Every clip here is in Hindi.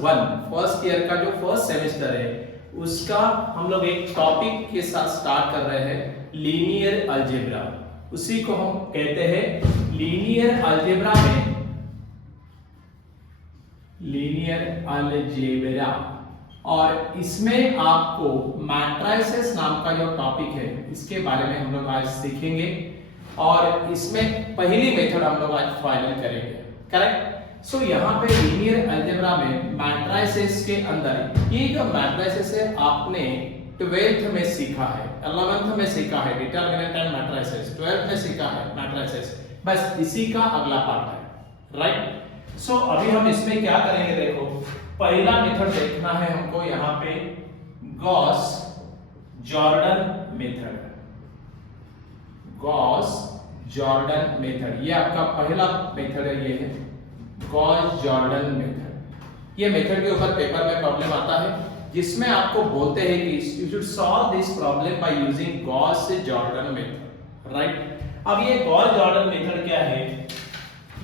वन फर्स्ट ईयर का जो फर्स्ट सेमेस्टर है उसका हम लोग एक टॉपिक के साथ स्टार्ट कर रहे हैं, लीनियर अलजेब्रा। उसी को हम कहते हैं लीनियर अलजेब्रा में, लीनियर अलजेब्रा। और इसमें आपको मैट्रिसेस नाम का जो टॉपिक है इसके बारे में हम लोग आज सीखेंगे और इसमें पहली मेथड हम लोग आज फाइनल करेंगे। करेक्ट। सो यहाँ पे लीनियर अलजेब्रा में मैट्रिसेस के अंदर ये जो मैट्रिसेस है आपने 12th में सीखा है, 11th में सीखा है डिटरमिनेंट एंड मैट्रिसेस, 12th में सीखा है मैट्रिसेस, बस इसी का अगला पार्ट है। राइट। सो अभी हम इसमें क्या करेंगे, देखो पहला मेथड देखना है हमको यहाँ पे, Gauss Jordan method. Gauss Jordan method ये आपका पहला मेथड है, ये है गॉस जॉर्डन मेथड। ये मेथड के ऊपर पेपर में प्रॉब्लम आता है जिसमें आपको बोलते हैं कि you should solve this problem by using Gauss Jordan method. Right. अब ये गॉस जॉर्डन मेथड क्या है,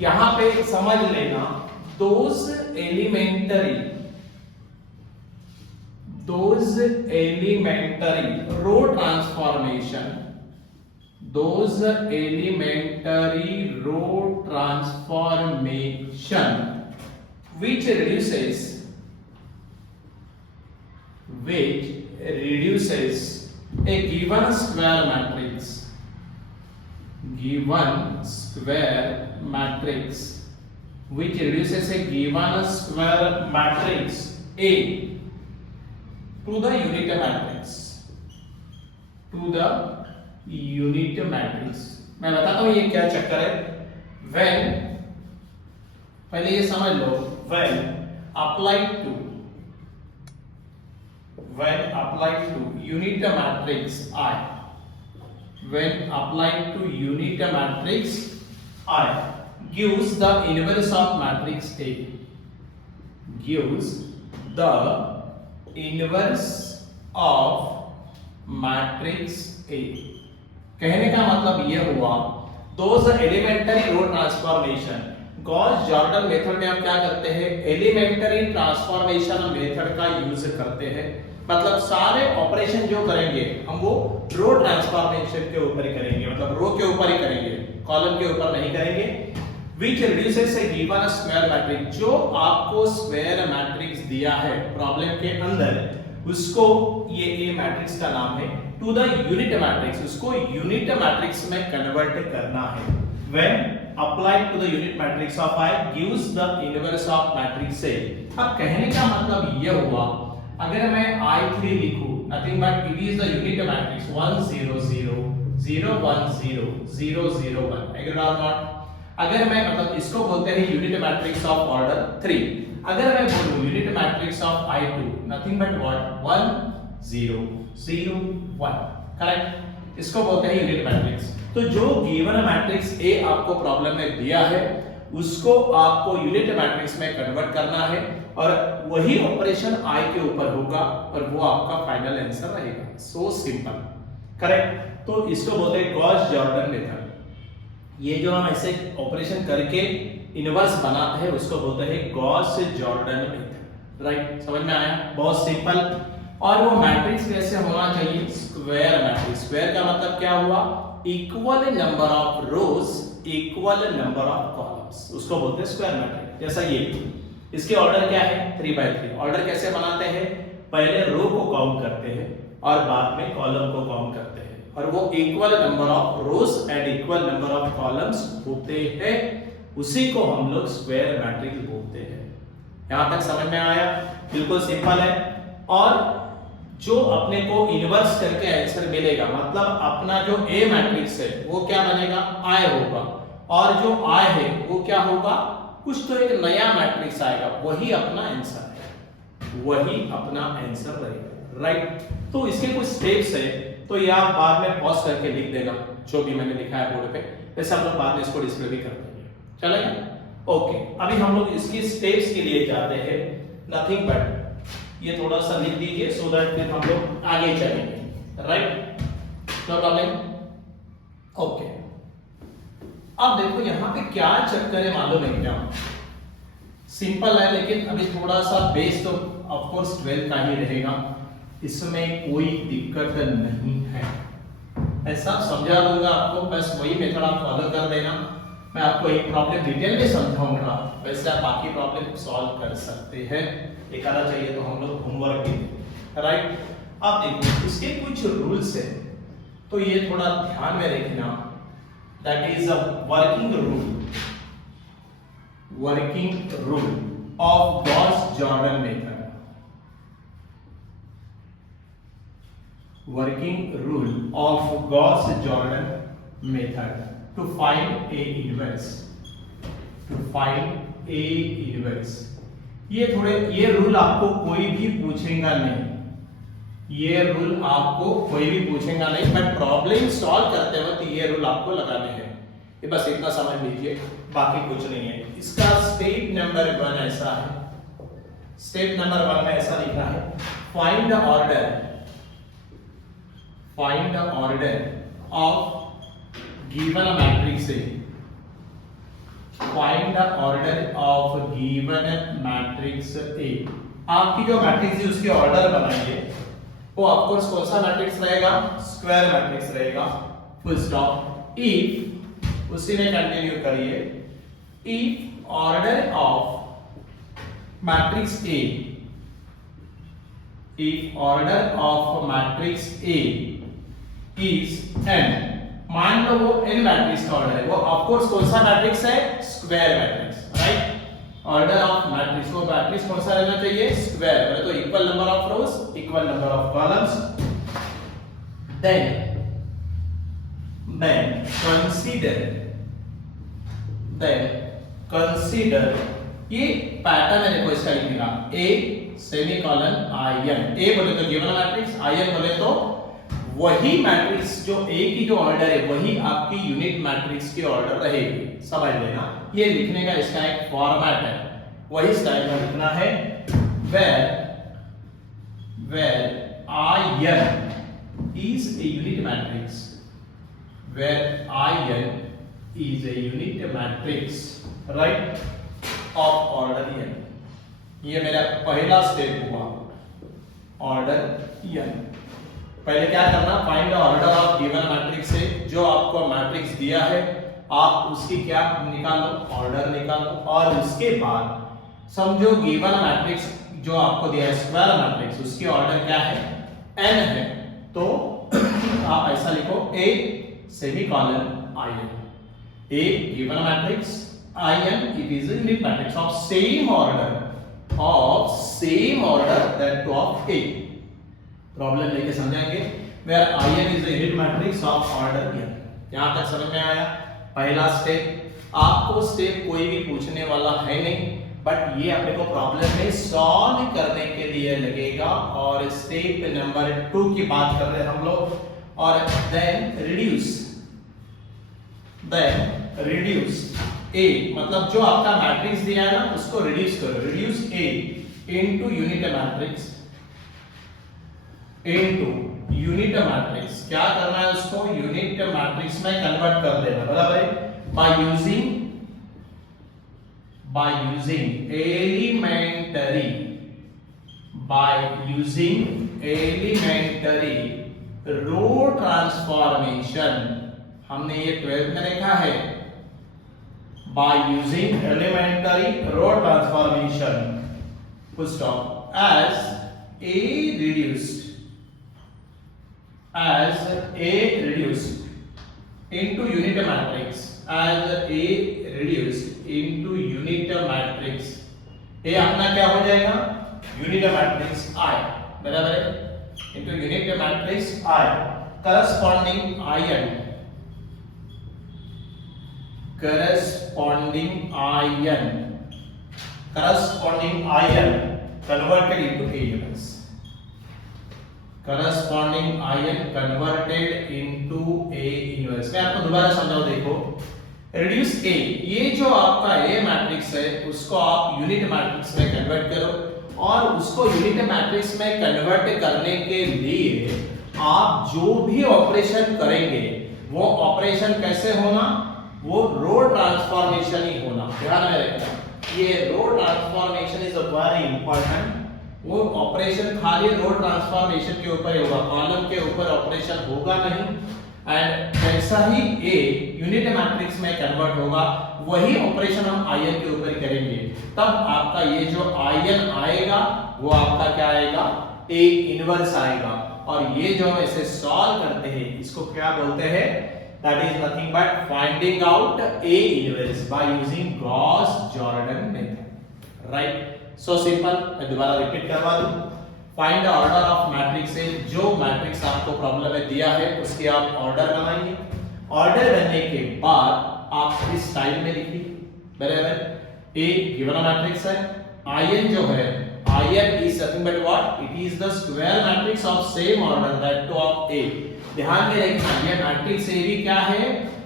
यहां पे समझ लेना, those elementary row transformation, those elementary row transformation which reduces a given square matrix, which reduces a given square matrix A to the unit matrix, मैं बताता हूं ये क्या चक्कर है। when, पहले ये समझ लो, when applied to unit matrix I, when applied to unit matrix I gives the inverse of matrix A, gives the inverse of matrix A। कहने का मतलब ये हुआ, those elementary row transformation, Gauss Jordan method में हम क्या करते हैं, एलिमेंटरी ट्रांसफॉर्मेशन मेथड का यूज करते हैं। मतलब सारे ऑपरेशन जो करेंगे हम वो रो ट्रांसफॉर्मेशन के ऊपर ही करेंगे, मतलब रो के ऊपर ही करेंगे, कॉलम के ऊपर नहीं करेंगे। which reduces a given square matrix, जो आपको स्क्वायर मैट्रिक्स दिया है प्रॉब्लम के अंदर, उसको ये ए मैट्रिक्स का नाम है, टू द यूनिट मैट्रिक्स, उसको यूनिट मैट्रिक्स में कन्वर्ट करना है। when applied to the unit matrix of I gives the inverse of matrix A। अब कहने का मतलब ये हुआ, अगर मैं I3 लिखूं, nothing but it is the unit matrix 1 0 0 0 1 0 0 0 1, agree or not। अगर मैं मतलब इसको बोलते हैं यूनिट मैट्रिक्स ऑफ ऑर्डर 3। अगर मैं बोलूं unit matrix of I2, nothing but what 1 0 0 1, correct, इसको बोलते हैं यूनिट मैट्रिक्स। तो जो गिवन मैट्रिक्स A आपको प्रॉब्लम में दिया है उसको आपको यूनिट मैट्रिक्स में कन्वर्ट करना है और वही ऑपरेशन I के ऊपर होगा और वो आपका फाइनल आंसर रहेगा। So simple, correct. तो इसको बोलते हैं गॉस जॉर्डन मेथड। ये जो हम ऐसे ऑपरेशन करके इनवर्स बनाते हैं उसको बोलते हैं गॉस जॉर्डन मेथड। राइट, समझ में आया, बहुत सिंपल। और वो मैट्रिक्स कैसे होना चाहिए, स्क्वायर मैट्रिक्स। स्क्वायर का मतलब क्या हुआ, equal number of rows equal number of columns, उसको बोलते हैं स्क्वायर मैट्रिक्स। जैसा ये, इसके ऑर्डर क्या है 3 by 3। ऑर्डर कैसे बनाते हैं, पहले रो को काउंट करते हैं और बाद में कॉलम को काउंट करते हैं और वो equal number of rose and equal number of columns होते हैं, उसी को हम लोग स्क्वायर मैट्रिक्स बोलते हैं। यहां तक समझ में आया, बिल्कुल सिंपल है। और जो अपने को इनवर्स करके आंसर मिलेगा, मतलब अपना जो ए मैट्रिक्स है वो क्या बनेगा, आई होगा, और जो आई है वो क्या होगा, कुछ तो एक नया मैट्रिक्स आएगा, वही अपना आंसर है, वही अपना आंसर रहेगा। राइट। तो इसके कुछ स्टेप्स है, तो ये आप बाद में पॉज करके लिख देगा जो भी मैंने लिखा है बोर्ड पे, वैसे हम लोग बाद में इसको डिस्प्ले भी कर देंगे, चलेगा। ओके, अभी हम लोग इसकी स्टेप्स के लिए जाते हैं, नथिंग बट ये थोड़ा सा लिख दीजिए सो दैट फिर हम लोग आगे चलेंगे। Right, no problem. ओके, अब देखो यहां पे क्या चक्कर है मालूम है क्या, सिंपल है, लेकिन अभी थोड़ा सा बेस तो ऑफ कोर्स 12 का ही रहेगा, इसमें कोई दिक्कत नहीं है। ऐसा समझा दूंगा आपको, बस वही मेथड आप फॉलो कर देना। मैं आपको एक प्रॉब्लम डिटेल में समझाऊंगा, वैसे आप बाकी प्रॉब्लम सॉल्व कर सकते हैं। एक आधा चाहिए तो हम लोग होमवर्क भी, राइट। आप देखो इसके कुछ रूल्स है, तो ये थोड़ा ध्यान में रखना। That is a working rule of Gauss-Jordan method. Working rule of Gauss-Jordan method to find A inverse, ये रूल आपको कोई भी पूछेगा नहीं, बट प्रॉब्लम सॉल्व करते वक्त ये रूल आपको लगाने हैं। ये बस इतना समझ लीजिए, बाकी कुछ नहीं है। इसका स्टेप नंबर 1 ऐसा है, स्टेप नंबर 1 में ऐसा लिखा है, find the order of given a matrix A, find the order of given matrix A। आपकी जो मैट्रिक्स है उसके ऑर्डर बनाइए। वो ऑफ कोर्स कौन सा मैट्रिक्स रहेगा? स्क्वायर मैट्रिक्स रहेगा, फुल स्टॉप। इफ, उसी में कंटिन्यू करिए, if order of matrix A, if order of matrix A is n, मान लो वो n मैट्रिक्स का ऑर्डर है, वो ऑफ कोर्स कौन सा मैट्रिक्स है? Square matrix, right. Order of matrix, वो मैट्रिक्स कौन सा रहना चाहिए? स्क्वायर। तो equal number of rows, equal number of columns. Then consider ये पैटर्न है, देखो इसका लिखेगा a सेमीकोलन in। a बोले तो गिवन मैट्रिक्स, in बोले तो वही मैट्रिक्स जो A की जो ऑर्डर है वही आपकी यूनिट मैट्रिक्स की ऑर्डर रहेगी, समझ लेना। ये लिखने का इसका एक फॉर्मेट है, वही स्टाइल में लिखना है। where in is a unit matrix, where in is a unit matrix, right, of order n। ये मेरा पहला स्टेप हुआ, ऑर्डर n। पहले क्या करना? Find the order of given matrix है, जो आपको मैट्रिक्स दिया है आप उसकी क्या निकालो? ऑर्डर निकालो। और उसके बाद समझो गिवन मैट्रिक्स जो आपको दिया है स्क्वायर मैट्रिक्स, उसकी ऑर्डर क्या है? n है, तो आप ऐसा लिखो a semicolon in। a given matrix in, it is a unit matrix of same order that to of a। Problem लेके समझाएंगे। Where in is a unit matrix of order n। यहां तक समझ में आया? पहला स्टेप। आपको स्टेप कोई भी पूछने वाला है नहीं, बट ये अपने को प्रॉब्लम में सॉल्व करने के लिए लगेगा। और स्टेप नंबर 2 की बात कर रहे हैं हम लोग। और देन रिड्यूस a, मतलब जो आपका मैट्रिक्स दिया है ना उसको रिड्यूस करो। Reduce a into unit matrix, into unit matrix. क्या करना है? उसको यूनिट मैट्रिक्स में कन्वर्ट कर देना, बराबर है। By using elementary row transformation. हमने ये 12th में देखा है। By using elementary row transformation, full stop, as a reduced into unit matrix, A अपना क्या हो जाएगा? यूनिट मैट्रिक्स I, बराबर है, into unit matrix I। Corresponding in converted into A units, corresponding in converted into A inverse. मैं आपको दोबारा समझाऊं, देखो रिड्यूस A, ये जो आपका A मैट्रिक्स है उसको आप यूनिट मैट्रिक्स में कन्वर्ट करो। और उसको यूनिट मैट्रिक्स में कन्वर्ट करने के लिए आप जो भी ऑपरेशन करेंगे वो ऑपरेशन कैसे होना? वो रो ट्रांसफॉर्मेशन ही होना, ध्यान में रखना। ये रो ट्रांसफॉर्मेशन इज वेरी इंपॉर्टेंट। वो ऑपरेशन खाली रो ट्रांसफॉर्मेशन के ऊपर होगा, कॉलम के ऊपर ऑपरेशन होगा नहीं। एंड जैसा ही ए यूनिट मैट्रिक्स में कन्वर्ट होगा वही ऑपरेशन हम आयन के ऊपर करेंगे, तब आपका ये जो आयन आएगा वो आपका क्या आएगा, ए इनवर्स आएगा। और ये जो हम ऐसे सॉल्व करते हैं इसको क्या बोलते हैं, that is nothing but finding out A inverse by using Gauss-Jordan method, right. So simple. मैं दोबारा रिपीट करवा दूं, find the order of matrix से, जो मैट्रिक्स आपको प्रॉब्लम में दिया है उसके आप ऑर्डर बनाइए। ऑर्डर बनने के बाद आप इस टाइप में लिखिए, बराबर। ए गिवन मैट्रिक्स है, आयन जो है, I n is nothing but what, it is the square matrix of same order that to of A. ध्यान में रखना ये मैट्रिक्स ए भी क्या है,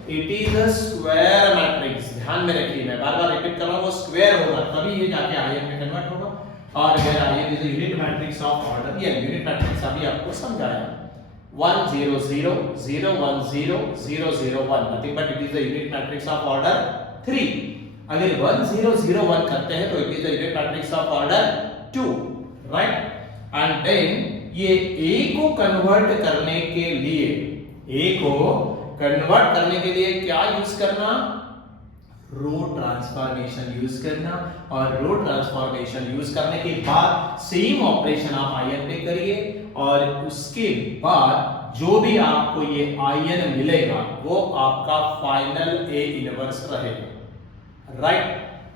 it is a square matrix. ध्यान में रखिए, मैं बार बार रिपीट कर रहा हूं, वो स्क्वायर होगा तभी ये जाके आयन में कन्वर्ट होगा। और अगर ion is a unit matrix of order, ये यूनिट मैट्रिक्स अभी आपको समझाया, 1 0 0 0 1 0 0 0 1, nothing but it is the unit matrix of order 3। अगर 1 0 0 1 करते हैं तो it is the unit matrix of order 2, right. And then ये ए को कन्वर्ट करने के लिए, ए को कन्वर्ट करने के लिए क्या यूज करना, रो ट्रांसफॉर्मेशन यूज करना। और रो ट्रांसफॉर्मेशन यूज करने के बाद सेम ऑपरेशन आप आयन पे करिए, और उसके बाद जो भी आपको ये आयन मिलेगा वो आपका फाइनल ए इनवर्स रहेगा, राइट।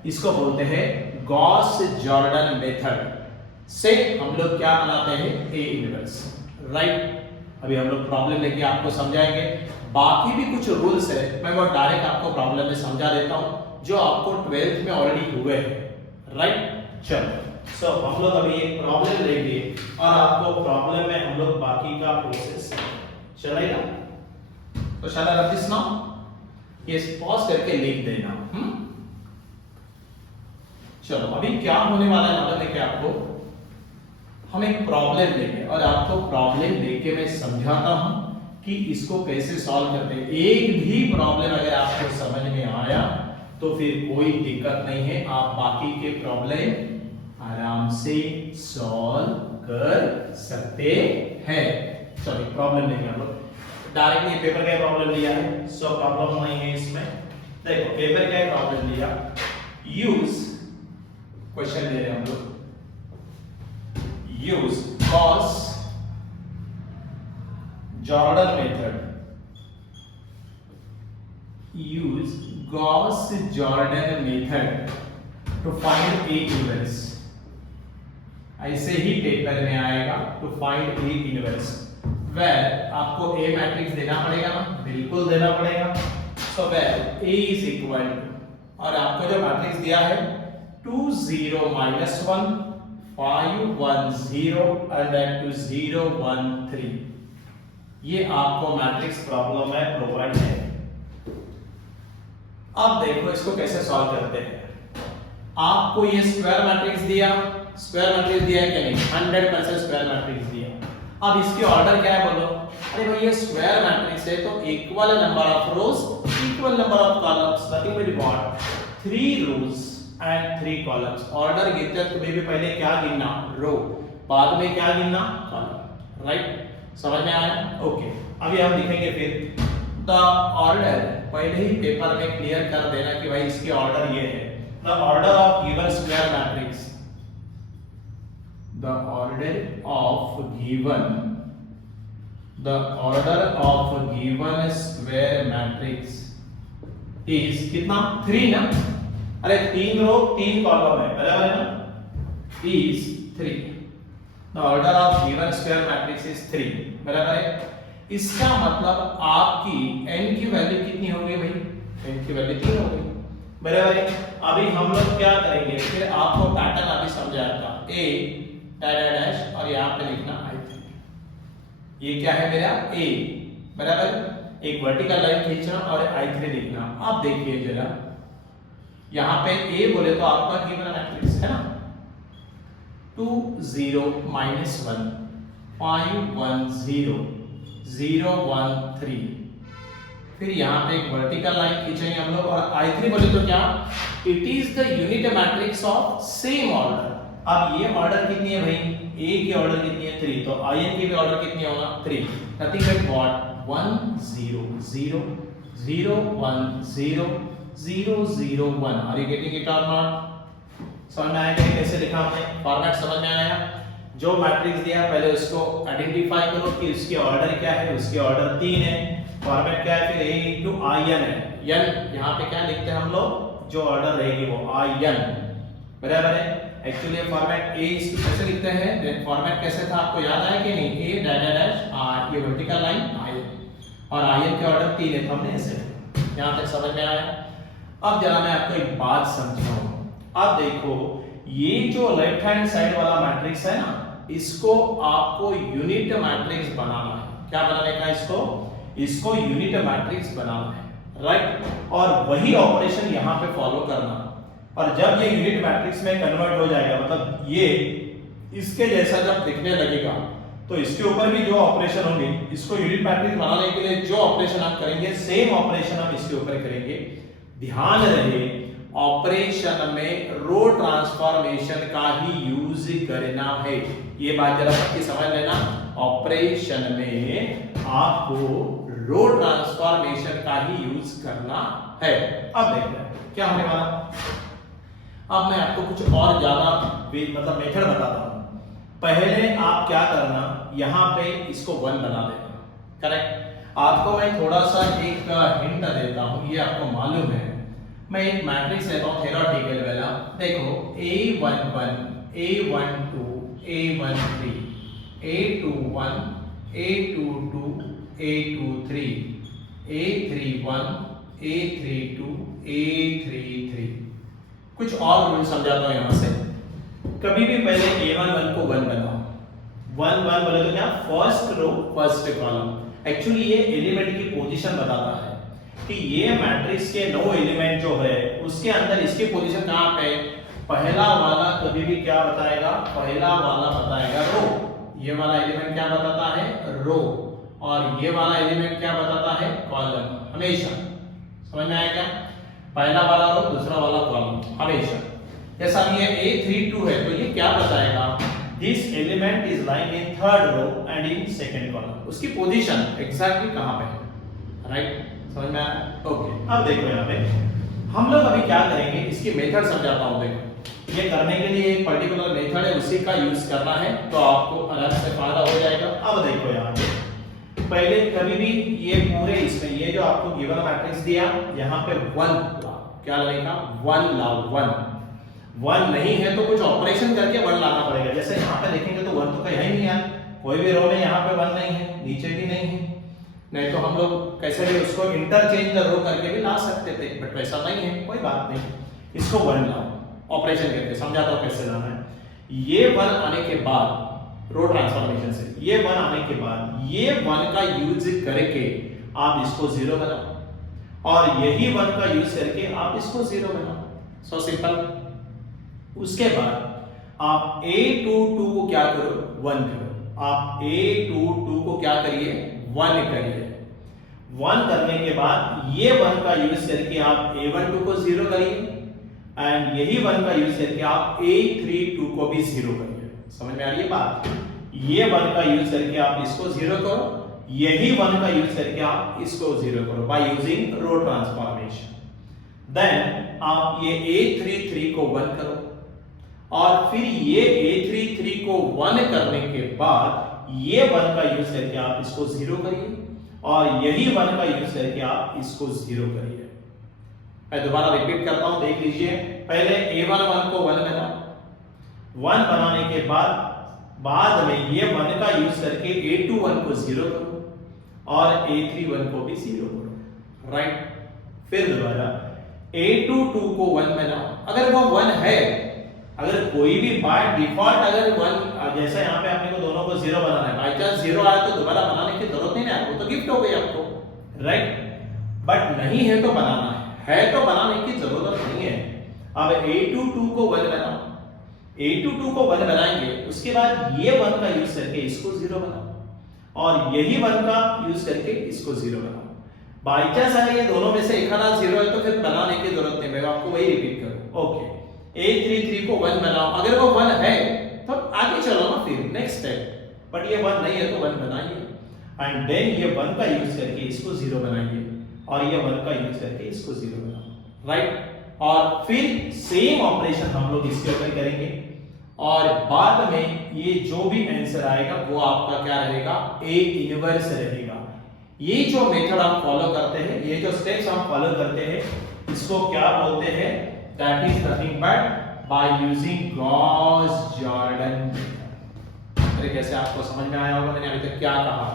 इसको बोलते हैं गॉस-जॉर्डन मेथड से हम लोग क्या बनाते हैं, ए इनवर्स, राइट। अभी हम लोग प्रॉब्लम लेके आपको समझाएंगे, बाकी भी कुछ रूल्स है, मैं वो डायरेक्ट आपको प्रॉब्लम में समझा देता हूं जो आपको 12th में ऑलरेडी हुए हैं, राइट। चलो, सो हम लोग अभी एक प्रॉब्लम लेंगे और आपको प्रॉब्लम में हम लोग बाकी का प्रोसेस चलेगा। तो शैल आई रब दिस नाउ, ये पॉज करके लिख देना। चलो, अभी क्या होने वाला है मालूम है कि आपको, हम एक प्रॉब्लम लेंगे और आपको प्रॉब्लम लेके मैं समझाता हूं कि इसको कैसे सॉल्व करते हैं। एक भी प्रॉब्लम अगर आपको समझ में आया तो फिर कोई दिक्कत नहीं है, आप बाकी के प्रॉब्लम आराम से सॉल्व कर सकते हैं। चलिए प्रॉब्लम लेंगे हम लोग, डायरेक्टली पेपर का प्रॉब्लम लिया है, सो प्रॉब्लम नहीं है इसमें। देखो पेपर का प्रॉब्लम लिया, यूज क्वेश्चन ले रहे हैं हम लोग, use Gauss-Jordan method, use Gauss-Jordan method to find A inverse। ऐसे ही पेपर में आएगा, to find A inverse where आपको A मैट्रिक्स देना पड़ेगा ना, बिल्कुल देना पड़ेगा। so where A is equal to, और आपको जो मैट्रिक्स दिया है 2 0 -1 5 1 0 and then to 0 1 3, ये आपको मैट्रिक्स प्रॉब्लम में प्रोवाइड है। अब देखो इसको कैसे सॉल्व करते हैं। आपको ये स्क्वायर मैट्रिक्स दिया, स्क्वायर मैट्रिक्स दिया है कि नहीं, 100% स्क्वायर मैट्रिक्स दिया। अब इसके ऑर्डर क्या है बोलो, अरे भाई ये स्क्वायर मैट्रिक्स है तो equal number of rows equal number of columns, nothing but what, 3 rows and 3 columns. Order गिनते तुम्हें भी पहले क्या गिनना, रो, बाद में क्या गिनना, कॉलम, राइट। समझ में आया, ओके। अभी हम लिखेंगे फिर द ऑर्डर, पहले ही पेपर में क्लियर कर देना कि भाई इसके ऑर्डर ये है, the order of given square matrix, the order of given square matrix is कितना, 3 ना, अरे 3 रो 3 कॉलम है, बराबर है ना, is 3। The order of given square matrix is 3, बराबर है। इसका मतलब आपकी n की वैल्यू कितनी होगी भाई, n की वैल्यू 3 होगी, बराबर है। अभी हम लोग क्या करेंगे, फिर आपको पैटर्न अभी समझाता, a डैश और यहाँ पे लिखना i3, ये क्या है मेरा a, बराबर। एक वर्टिकल लाइन खींचना और i3 लिखना। अब देखिए जरा, यहां पे a बोले तो आपका गिवन मैट्रिक्स है ना, 2 0 -1 5 1 0 0 1 3, फिर यहां पे एक वर्टिकल लाइन खींचेंगे हम लोग, और i3 बोले तो क्या it is the unit matrix of same order. अब ये ऑर्डर कितनी है भाई, ए की ऑर्डर कितनी है 3, तो in की भी ऑर्डर कितनी होगा 3। Nothing but what 1 0 0 0 1 0 0 0 1। Are you getting it और नॉट? समझ में आया कि कैसे लिखा हमने, फॉर्मेट समझ में आया? जो मैट्रिक्स दिया पहले उसको आइडेंटिफाई करो कि उसके ऑर्डर क्या है, उसके ऑर्डर 3 है, फॉर्मेट क्या है, फिर a into in है। n यहाँ पे क्या लिखते हैं हम लोग, जो ऑर्डर रहेगी वो in, बराबर है। एक्चुअली फॉर्मेट a इसको कैसे लिखते हैं, देन फॉर्मेट कैसे था आपको याद आया कि नहीं, a डैश डैश r, ये वर्टिकल लाइन in और in के ऑर्डर 3 है, तो हमने ऐसे यहाँ तक समझ में आया। अब जरा मैं आपको एक बात समझाऊं। अब देखो ये जो लेफ्ट हैंड साइड वाला मैट्रिक्स है ना, इसको आपको यूनिट मैट्रिक्स बनाना है। क्या बनाने का इसको यूनिट मैट्रिक्स बनाना है, राइट। और वही ऑपरेशन यहाँ पे फॉलो करना। और जब ये यूनिट मैट्रिक्स में कन्वर्ट हो जाएगा, मतलब ये इसके जैसा जब दिखने लगेगा, तो इसके ऊपर भी जो ऑपरेशन होंगे, इसको यूनिट मैट्रिक्स बनाने के लिए जो ऑपरेशन आप करेंगे, सेम ऑपरेशन हम इसके ऊपर करेंगे। ध्यान रहे ऑपरेशन में रो ट्रांसफॉर्मेशन का ही यूज करना है, ये बात जरा सबकी समझ लेना। ऑपरेशन में आपको रो ट्रांसफॉर्मेशन का ही यूज करना है। अब देखते हैं क्या होने वाला। अब मैं आपको कुछ और ज्यादा मतलब मेथड बताता हूं। पहले आप क्या करना, यहां पे इसको 1 बना देना, करेक्ट। आपको मैं थोड़ा सा एक हिंट देता हूं, ये आपको मालूम है। मैं एक मैट्रिक्स लेता हूं थेरोटिकल वाला, देखो A11 A12 A13 A21 A22 A23 A31 A32 A33। कुछ और रूल समझाता हूं यहां से। कभी भी पहले A11 को 1 बनाओ, 1 1 बोले तो क्या, first row first column. Actually ये एलिमेंट की पोजीशन बताता है कि ये मैट्रिक्स के 9 एलिमेंट जो है उसके अंदर इसकी पोजीशन कहां पे। पहला वाला कभी भी क्या बताएगा, पहला वाला बताएगा रो। ये वाला एलिमेंट क्या बताता है, रो। और ये वाला एलिमेंट क्या बताता है, कॉलम, हमेशा। समझ में आया क्या? पहला वाला रो, दूसरा वाला कॉलम, हमेशा। जैसा ये A32 है, तो ये क्या बताएगा, this element is lying in third row and in second column. उसकी पोजीशन एग्जैक्टली कहां पे है, राइट। समझ में आया? ओके। अब देखो यहाँ पे हम लोग अभी क्या करेंगे, इसकी मेथड समझाता हूँ। देखो ये करने के लिए एक पर्टिकुलर मेथड है, उसी का यूज करना है, तो आपको अलग से फायदा हो जाएगा। अब देखो यहाँ पे पहले कभी भी ये पूरे इसमें ये जो आपको गिवन मैट्रिक्स दिया, यहाँ पे 1 क्या लगेगा, 1 लाओ। 1 नहीं है तो कुछ ऑपरेशन करके 1 लाना पड़ेगा। जैसे यहाँ पे देखेंगे तो 1 तो कहीं नहीं यार, कोई भी रो में यहाँ पे 1 नहीं है, नीचे भी नहीं है। नहीं तो हम लोग कैसे भी उसको इंटरचेंज रो करके भी ला सकते थे, बट वैसा नहीं है, कोई बात नहीं। इसको 1 लाओ, ऑपरेशन करके समझाता हूं कैसे लाना है। ये 1 आने के बाद रो ट्रांसफॉर्मेशन से, ये 1 आने के बाद ये 1 का यूज करके आप इसको 0 बनाओ, और यही 1 का यूज करके आप इसको 0 बनाओ। So simple. उसके बाद आप A22 को क्या करो, 1 करो। आप A22 को क्या करिए, 1 करिए। 1 करने के बाद ये 1 का यूज करके आप A12 को 0 करिए, एंड यही 1 का यूज करके आप A32 को भी 0 करिए। समझ में आ रही है बात? ये 1 का यूज करके आप इसको 0 करो, यही 1 का यूज करके आप इसको 0 करो by using row transformation. Then आप ये A33 को 1 करो, और फिर ये A33 को 1 करने के बाद ये 1 का यूज करके आप इसको 0 करिए, और यही 1 का यूज करके आप इसको 0 करिए। मैं दोबारा रिपीट करता हूं, देख लीजिए। पहले A11 को 1 बनाओ, 1 बनाने के बाद में ये 1 का यूज करके A21 को 0 करो, और A31 को भी 0 करो, राइट। फिर दोबारा A22 को 1 बनाओ, अगर वो 1 है, अगर कोई भी बाय डिफॉल्ट अगर 1, जैसा यहाँ पे आपने को दोनों को 0 बनाना है, बाय चांस 0 आया तो दोबारा बनाने की जरूरत नहीं है, वो तो गिफ्ट हो गई आपको, राइट। बट नहीं है तो बनाना है तो बनाने की जरूरत नहीं है। अब A22 को 1 बनाओ, A22 को 1 बनाएंगे, उसके बाद ये 1 का यूज करके इसको 0 बनाओ, और यही 1 का यूज करके इसको 0 बनाओ। बाई चांस अगर ये दोनों में से एक आना 0 है तो फिर बनाने की जरूरत नहीं, मैं आपको वही रिपीट करूं। ओके, 833 को 1 बनाओ, अगर वो 1 है तो आगे चलो ना फिर नेक्स्ट स्टेप, बट ये 1 नहीं है तो 1 बनाइए एंड देन ये 1 का यूज करके इसको 0 बनाइए और ये 1 का यूज करके इसको 0 बनाओ, राइट। और फिर सेम ऑपरेशन हम लोग इसके ऊपर करेंगे और बाद में ये जो भी आंसर आएगा वो आपका क्या रहेगा, A इनवर्स रहेगा। ये जो मेथड हम फॉलो करते हैं, ये जो स्टेप्स हम फॉलो करते हैं, इसको क्या बोलते हैं, that is nothing but by using Gauss Jordan method. अरे कैसे आपको समझ में आया होगा मैंने अभी तक क्या कहा,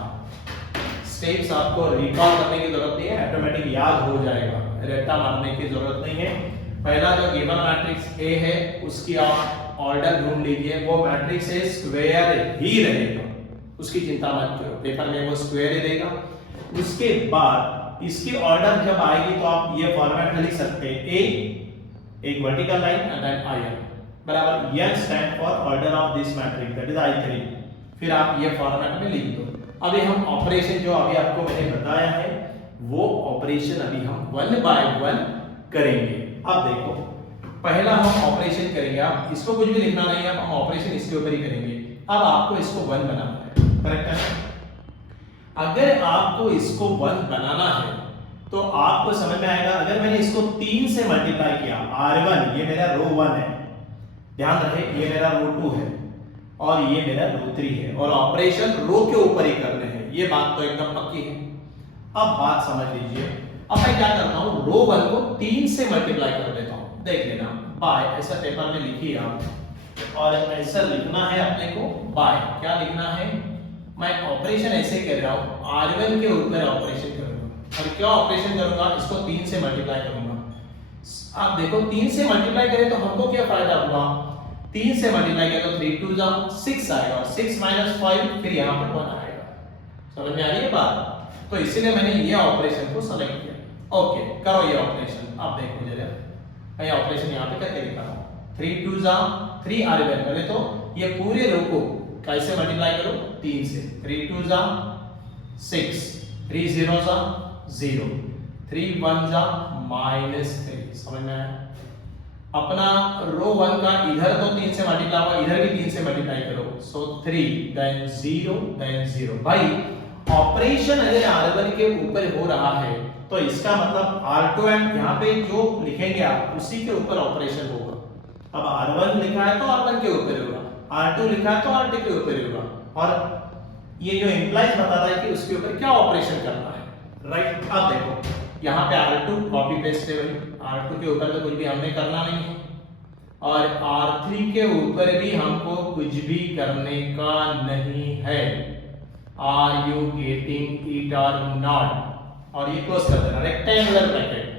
स्टेप्स आपको रिकॉल करने की जरूरत नहीं है, ऑटोमेटिक याद हो जाएगा, रट्टा मारने की जरूरत नहीं है। पहला जो गिवन मैट्रिक्स A है उसकी आप ऑर्डर ढूंढ लीजिए, वो मैट्रिक्स A स्क्वायर ही रहेगा, उसकी चिंता मत करो, पेपर में वो स्क्वायर ही देगा। उसके बाद इसकी ऑर्डर जब आएगी तो आप ये फॉर्मेट में लिख सकते हैं, A एक vertical line and then IN बराबर N stand for order of this matrix that is I3, फिर आप ये फॉर्मेट में लिख दो। अभी हम ऑपरेशन जो अभी आपको मैंने बताया है वो ऑपरेशन अभी हम 1 बाय 1 करेंगे। अब देखो पहला हम ऑपरेशन करेंगे, आप इसको कुछ भी लिखना नहीं है, हम ऑपरेशन इसके ऊपर ही करेंगे। अब आपको इसको 1 बनाना है, करेक्ट है। अगर आपको इसको 1 बनाना है तो आपको समझ में आएगा, अगर मैंने इसको 3 से मल्टीप्लाई किया, R1 ये मेरा रो 1 है, ध्यान रहे ये मेरा रो 2 है और ये मेरा रो 3 है और ऑपरेशन रो के ऊपर ही करने हैं, ये बात तो एकदम पक्की है। अब बात समझ लीजिए, अब मैं क्या करता हूं, रो 1 को 3 से मल्टीप्लाई कर देता हूं, देख लेना बाय, ऐसा पेपर में लिखिए आप और ऐसा लिखना है अपने को बाय, क्या लिखना है, मैं ऑपरेशन ऐसे कर रहा हूं, R1 के ऊपर ऑपरेशन करूंगा और क्या ऑपरेशन करूंगा, इसको 3 से मल्टीप्लाई करूंगा। आप देखो 3 से मल्टीप्लाई करें तो हमको क्या फायदा हुआ, 3 से मल्टीप्लाई करें तो 3 2 जा 6 आएगा और 6 - 5 फिर यहां पर 1 आएगा, समझ में आ रही है बात। तो इसीलिए मैंने ये ऑपरेशन को सेलेक्ट किया। ओके करो ये ऑपरेशन, अब देखो जरा मैं ऑपरेशन यहां पे करके दिखा रहा हूं, 3 2 जा 3 R1 पहले तो ये पूरे रो को कैसे मल्टीप्लाई करो, 3 से, 3 2 जा 6, 3 0 जा 0, 3 1 जा -3, समझ में आया। अपना रो 1 का इधर तो 3 से मल्टीप्लाई हुआ, इधर भी 3 से मल्टीप्लाई करो, सो 3 देन 0 देन 0। भाई ऑपरेशन अगर R1 के ऊपर हो रहा है तो इसका मतलब R2 एंड यहाँ पे जो लिखेंगे आप उसी के ऊपर ऑपरेशन होगा। अब R1 लिखा है तो R1 के ऊपर होगा, R2 लिखा है तो R2 के ऊपर होगा और ये जो इंप्लाइज बताता है कि उसके ऊपर क्या ऑपरेशन करना है, राइट। अब देखो यहाँ पे R2 कॉपी पेस्ट है, R2 के ऊपर तो कुछ भी हमने करना नहीं है और R3 के ऊपर भी हमको कुछ भी करने का नहीं है। आर यू गेटिंग इट और नॉट, और ये क्लोज कर देना, rectangular bracket,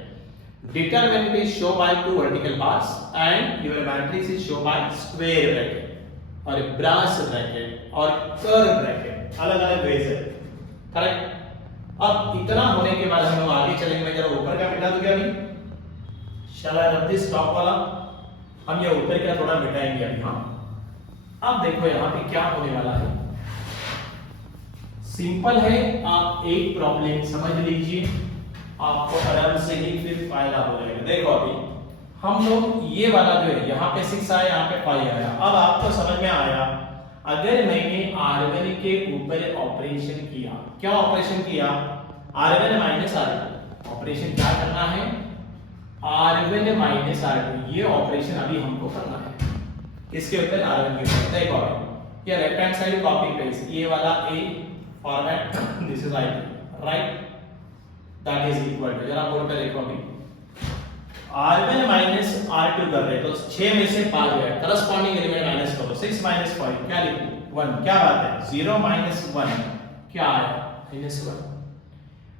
determinant is show by 2 vertical bars and your matrix is show by square bracket और brass bracket और curve bracket, अलग अलग वेज है, करेक्ट। अब इतना होने के बाद हम लोग आगे चलेंगे, मैं जरा ऊपर का मिटा दूंगा अभी, shall I rub this top वाला, हम ये ऊपर का थोड़ा मिटाएंगे अभी। हाँ अब देखो यहाँ पे क्या होने वाला है, सिंपल है, आप एक प्रॉब्लम समझ लीजिए, आपको आराम से ही फिर फायदा हो जाएगा। देखो अभी हम लोग ये वाला जो है यहाँ पे 6 आया, यहाँ पे 5 आया, अब आपको समझ में आया अगर मैंने R1 के ऊपर ऑपरेशन किया, क्या ऑपरेशन किया, R1 - R2, ऑपरेशन क्या करना है, R1 - R2, ये ऑपरेशन अभी हमको करना है, इसके ऊपर R1 के ऊपर। देखो ये left hand side copy paste, ये वाला A format, this is right, that is equal to, जरा बोर्ड पे देखो अभी R1 - R2 कर रहे तो 6 में से 5 गया, करस्पॉन्डिंग एलिमेंट माइनस करो, 6 - 5 क्या लिखूं, 1, क्या बात है, 0 - 1 क्या आया, -1,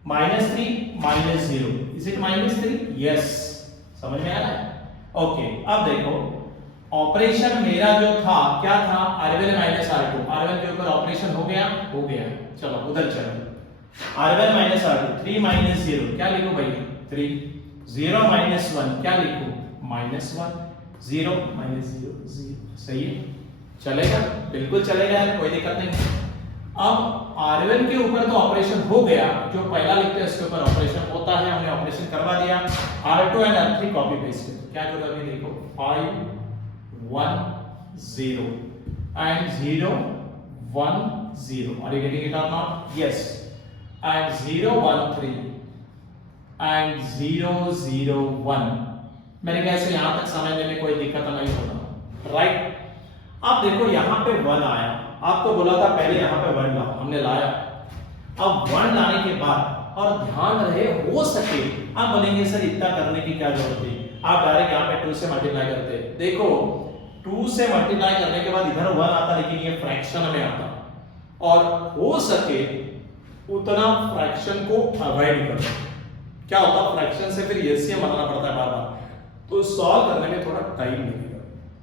-3 - 0, इज इट -3, यस, समझ में आ रहा है। ओके अब देखो ऑपरेशन मेरा जो था क्या था, R1 - R2, R1 के ऊपर ऑपरेशन हो गया, चलो उधर चलो, R1 - R2, 3 - 0 क्या लिखूं भाई, 3, 0 - 1 क्या लिखूं, -1, 0 - 0 0, सही है, चलेगा, बिल्कुल चलेगा यार, कोई दिक्कत नहीं। अब R1 के ऊपर तो ऑपरेशन हो गया, जो पहला लिखते हैं उसके ऊपर ऑपरेशन होता है, हमने ऑपरेशन करवा दिया। R2 and R3 copy paste है, क्या करो अभी देखो 5 1 0 and 0 1 0, are you getting it or not? Yes, and 0 1 3 and 0 0 1, मेरे ख्याल से यहां तक समझने में कोई दिक्कत नहीं होगा, राइट? अब देखो यहाँ पे 1 आया, आपको बोला था पहले यहाँ पे 1 लाओ, हमने लाया। अब 1 लाने के बाद, और ध्यान रहे हो सके आप बोलेंगे सर इतना करने की क्या जरूरत है, आप डायरेक्ट यहाँ पे 2 से मल्टीप्लाई करते। देखो 2 से मल्टीप्लाई करने के बाद इधर 1 आता, लेकिन ये फ्रैक्शन में आता, और हो सके उतना फ्रैक्शन को अवॉइड करो। क्या होता फ्रैक्शन से फिर एलसीएम बनाना पड़ता है बार बार, तो सॉल्व करने में थोड़ा टाइम लगेगा,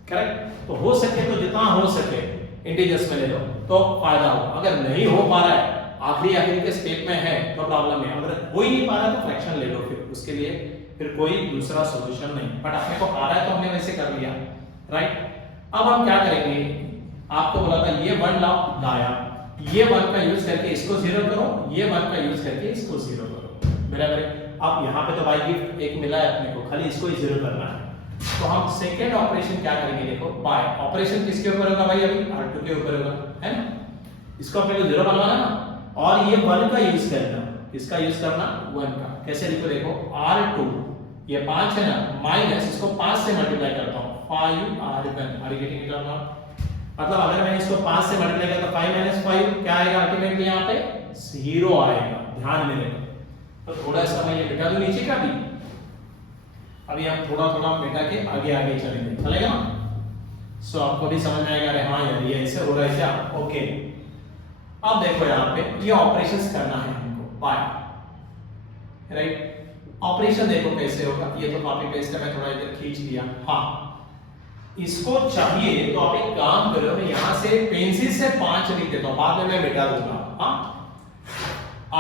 करेक्ट? तो हो सके तो जितना हो सके इंटीजर्स में ले लो तो फायदा हो। अगर नहीं हो पा रहा है, आखिरी के स्टेप में है तो प्रॉब्लम है। अगर हो ही नहीं पा रहा है तो फ्रैक्शन ले लो, फिर उसके लिए फिर कोई दूसरा सॉल्यूशन नहीं। बट अपने को आ रहा है तो हमने वैसे कर लिया, राइट? अब हम क्या करेंगे, आपको बोला था ये 1 लाया, ये 1 का यूज करके इसको 0 करो, ये 1 का यूज करके इसको 0 करो, बराबर है? अब यहाँ पे तो बाय गिफ्ट एक मिला है अपने को, खाली इसको ही 0 करना है। तो हम सेकेंड ऑपरेशन क्या करेंगे, देखो बाय ऑपरेशन किसके ऊपर होगा भाई, अभी R2 के ऊपर होगा, है ना? इसको अपने को 0 बनवाना ना, और ये 1 का यूज करना, इसका यूज करना 1 का। कैसे लिखो, देखो R2 ये 5 है ना, माइनस इसको 5 से मल्टीप्लाई करता हूं 5R1, are you getting it और नॉट? मतलब अगर मैं इसको 5 से मल्टीप्लाई करता 5 - 5 क्या आएगा अल्टीमेटली, यहाँ पे 0 आएगा, ध्यान में रखो। तो थोड़ा सा मैं ये बिठा दूं नीचे का भी, अभी हम थोड़ा थोड़ा बेटा के आगे चलेंगे, चलेगा ना? सो आपको भी समझ में आएगा, अरे हाँ यार ये ऐसे हो रहा है क्या, ओके। अब देखो यहाँ पे ये ऑपरेशंस करना है हमको बाय, राइट? ऑपरेशन देखो कैसे होगा, ये तो कॉपी पेस्ट है, मैं थोड़ा इधर खींच लिया। हाँ, इसको चाहिए तो आप एक काम करो, मैं यहाँ से पेंसिल से 5 लिख देता हूँ, बाद में मैं मिटा दूंगा। हाँ,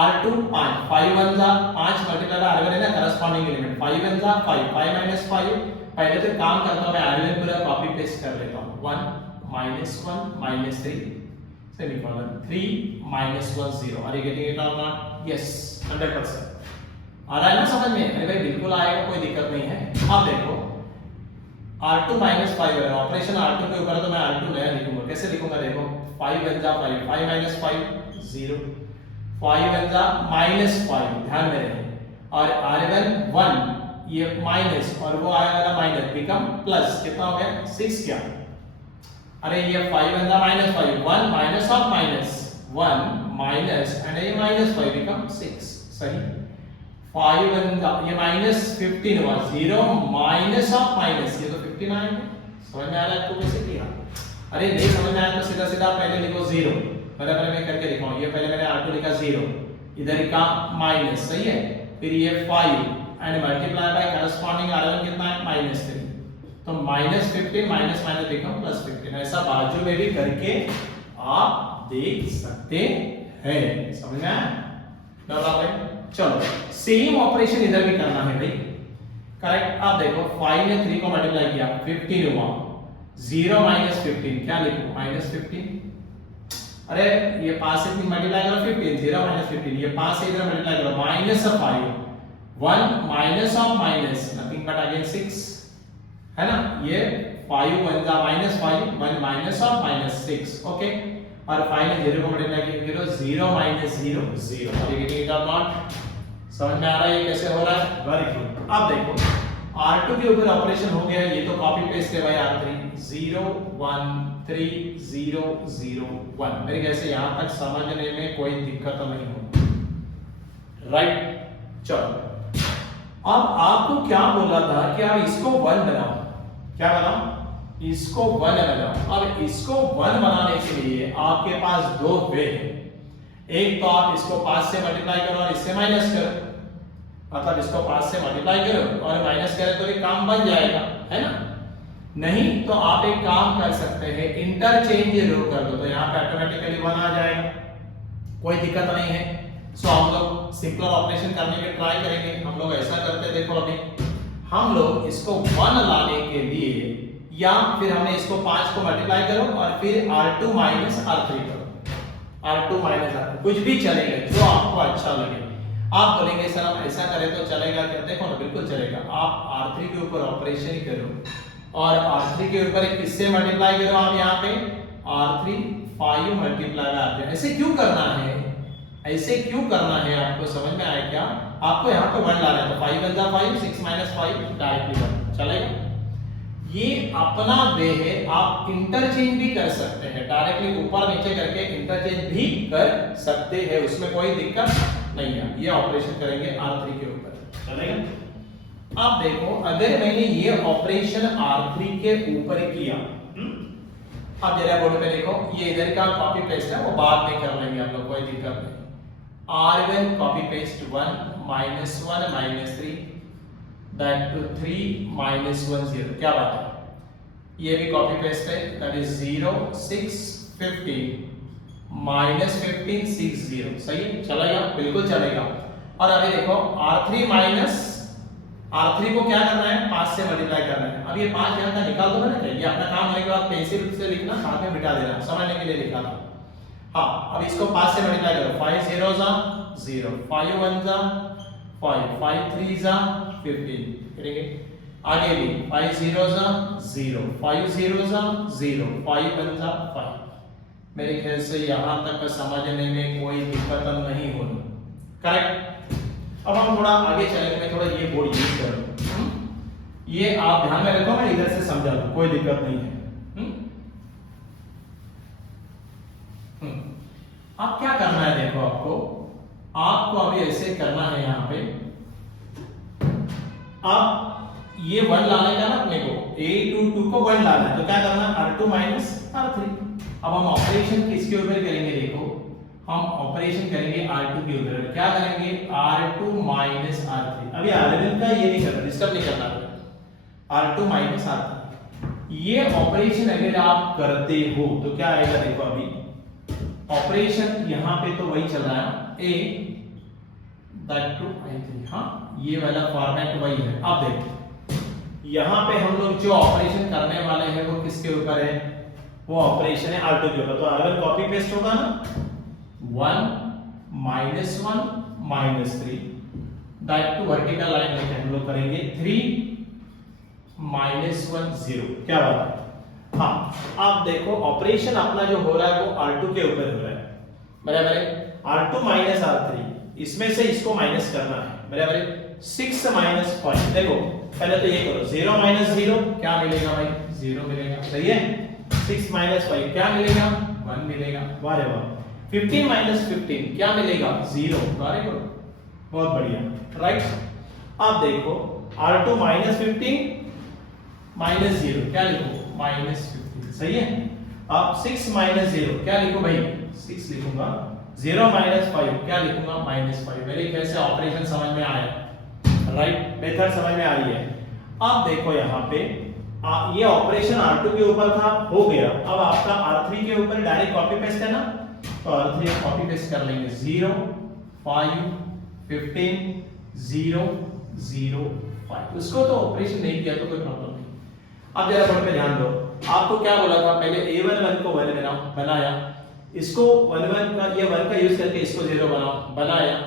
R2 5 5 1 जा 5 मल्टीप्लाई R1 है ना, करस्पॉन्डिंग एलिमेंट 5 1 जा 5 5 - 5। पहले तो काम करता हूं मैं R1 पूरा कॉपी पेस्ट कर लेता हूं, 1 -1 -3 semicolon 3 -1 0, are you getting it और नॉट? यस, 100% आ रहा है ना समझ में? अरे भाई बिल्कुल आएगा, कोई दिक्कत नहीं है। अब देखो R2 - 5 है, ऑपरेशन R2 के ऊपर है तो मैं R2 नया लिखूंगा। कैसे लिखूंगा, देखो 5 1 जा 5 5 - 5 0, 5 1 जा -5, ध्यान में रहे, और R1 1 ये माइनस और वो आया वाला माइनस बिकम प्लस, कितना हो गया 6 क्या? अरे ये 5 1 जा -5, 1 minus of minus 1 minus and ये -5 बिकम 6, सही। 5 1 जा ये -15 हुआ, 0 माइनस ऑफ माइनस, ये तो 59 है। समझ में आ रहा है आपको कैसे किया? अरे नहीं समझ में आया तो सीधा सीधा पहले लिखो 0, बराबर मैं करके दिखाऊं। ये पहले मैंने R2 लिखा 0, इधर का माइनस, सही है, फिर ये 5 and multiply by corresponding R1 कितना है -3, तो -15 माइनस माइनस बिकम +15। ऐसा बाजू में भी करके आप देख सकते हैं, समझ में आया? बराबर। चलो सेम ऑपरेशन इधर भी करना है भाई, करेक्ट? अब देखो 5 ने 3 को मल्टीप्लाई किया 15 हुआ, 0 - 15 क्या लिखूं, -15। अरे ये 5 से 3 मल्टीप्लाई करो 15, 0 - 15, ये 5 से इधर मल्टीप्लाई करो -5, 1 minus of minus nothing but again 6, है ना? ये 5 1 जा -5, 1 माइनस ऑफ -6, ओके। और 5 ने 0 को मल्टीप्लाई करो 0 - 0 0, और ये गेटिंग इट और नॉट? समझ में आ रहा है ये कैसे हो रहा है? Very good. अब देखो R2 के ऊपर ऑपरेशन हो गया, ये तो कॉपी पेस्ट है भाई R3, 0 1 3 0 0 1, मेरे कैसे यहां तक समझने में कोई दिक्कत नहीं होगी, राइट? चलो अब आपको क्या बोला था कि आप इसको 1 बनाओ, क्या बनाओ, इसको 1 बनाओ। अब इसको 1 बनाने के लिए आपके पास 2 वे हैं, एक तो आप इसको 5 से मल्टीप्लाई करो और इससे माइनस करो, मतलब इसको 5 से मल्टीप्लाई करो और माइनस करें तो ये काम बन जाएगा, है ना? नहीं तो आप एक काम कर सकते हैं, इंटरचेंज रो कर दो, तो यहाँ पे ऑटोमेटिकली 1 आ जाएगा, कोई दिक्कत नहीं है। सो हम लोग सिंपल ऑपरेशन करने के ट्राई करेंगे। हम लोग ऐसा करते हैं, देखो अभी हम लोग इसको 1 लाने के लिए, या फिर हमने इसको 5 को मल्टीप्लाई करो और फिर R2 - R3 करो, R2 माइनस R3 कुछ भी चलेगा, जो आपको अच्छा लगे। आप बोलेंगे सर हम ऐसा करें तो चलेगा क्या? देखो ना, बिल्कुल चलेगा। आप R3 के ऊपर ऑपरेशन करो और R3 के ऊपर किससे मल्टीप्लाई करो? आप यहाँ पे R3 5 मल्टीप्लाई R3। ऐसे क्यों करना है? ऐसे क्यों करना है? आपको समझ में आया क्या? आपको यहाँ पे 1 लाना है, तो 5 × 5 6 - 5 डायरेक्टली 1 चलेगा। ये अपना वे है, आप इंटरचेंज भी कर सकते हैं, डायरेक्टली ऊपर नीचे करके इंटरचेंज भी कर सकते हैं, उसमें कोई दिक्कत नहीं है। ये ऑपरेशन करेंगे R3 के ऊपर, चलेगा। आप देखो, अगर मैंने ये ऑपरेशन R3 के ऊपर किया, अब जरा बोर्ड पे देखो, ये इधर का कॉपी पेस्ट है, वो बाद में कर लेंगे हम लोग, कोई दिक्कत नहीं। R1 copy paste 1 -1 -3 that to 3 -1 0, क्या बात है? ये भी कॉपी पेस्ट है, that is 0 6 15 -15 6 0, सही है, चलेगा, बिल्कुल चलेगा। और अभी देखो R3 को क्या करना है? 5 से मल्टीप्लाई करना है। अब ये 5 यहाँ का निकाल दो ना, ये अपना काम होने के बाद पेंसिल से लिखना, साथ में मिटा देना, समझने के लिए लिखा था। हाँ, अब इसको 5 से मल्टीप्लाई करो, 5 0 0, 5 1 5, 5 3 15 करेंगे। आगे भी 5 0 0, 5 0 0, 5 1 5। मेरे ख्याल से यहाँ तक समझने में कोई दिक्कत नहीं होगी, करेक्ट। अब हम थोड़ा आगे चलेंगे, मैं थोड़ा ये बोर्ड यूज करूँ, ये आप ध्यान में रखो, मैं इधर से समझा दूँ, कोई दिक्कत नहीं है। अब क्या करना है? देखो, आपको अभी ऐसे करना है, यहाँ पे आप ये 1 लाने का ना अपने को, A2 को 1 लाना है, तो क्या करना है? R2 minus R3। अब हम ऑपरेशन किसके ऊपर करेंगे? देखो, हम ऑपरेशन करेंगे R2 के ऊपर। क्या करेंगे? R2 minus R3। अभी R1 का ये नहीं करना, डिस्टर्ब नहीं करना, R2 माइनस R3। ये ऑपरेशन अगर आप करते हो तो क्या आएगा? देखो, अभी ऑपरेशन यहाँ पे तो वही चल रहा है, A that to I3, हाँ, ये वाला फॉर्मेट वही है। अब देखो, यहाँ पे हम लोग जो ऑपरेशन करने वाले हैं वो किसके ऊपर है? वो ऑपरेशन है R2 के ऊपर, तो R1 कॉपी पेस्ट होगा ना, 1 -1 -3 that to वर्टिकल लाइन लेके हम लोग करेंगे 3 -1 0, क्या बात है? हाँ, आप देखो ऑपरेशन अपना जो हो रहा है वो R2 के ऊपर हो रहा है, बराबर है। R2 माइनस R3, इसमें से इसको माइनस करना है, बराबर है। 6 - 5, देखो पहले तो ये करो, 0 - 0 क्या मिलेगा भाई? 0 मिलेगा, सही है। 6 - 5 क्या मिलेगा? 1 मिलेगा, वाह रे वाह। 15 - 15 क्या मिलेगा? 0, वेरी गुड, बहुत बढ़िया, राइट। अब देखो R2 -15 -0 क्या लिखो? -15, सही है। अब 6 - 0 क्या लिखो भाई? 6 लिखूंगा। 0 - 5 क्या लिखूंगा? -5। मेरे ख्याल से ऑपरेशन समझ में आया, राइट, मेथड समझ में आ रही है। अब देखो यहाँ पे ये ऑपरेशन R2 के ऊपर था, हो गया। अब आपका R3 के ऊपर डायरेक्ट कॉपी पेस्ट है ना, तो R3 कॉपी पेस्ट कर लेंगे। 0 5 15 0 0 5, उसको तो ऑपरेशन नहीं किया तो कोई प्रॉब्लम नहीं। अब जरा बोर्ड पे ध्यान दो, आपको क्या बोला था? पहले A1 को 1 बनाया, इसको 1 का, ये 1 का यूज करके इसको 0 बनाया,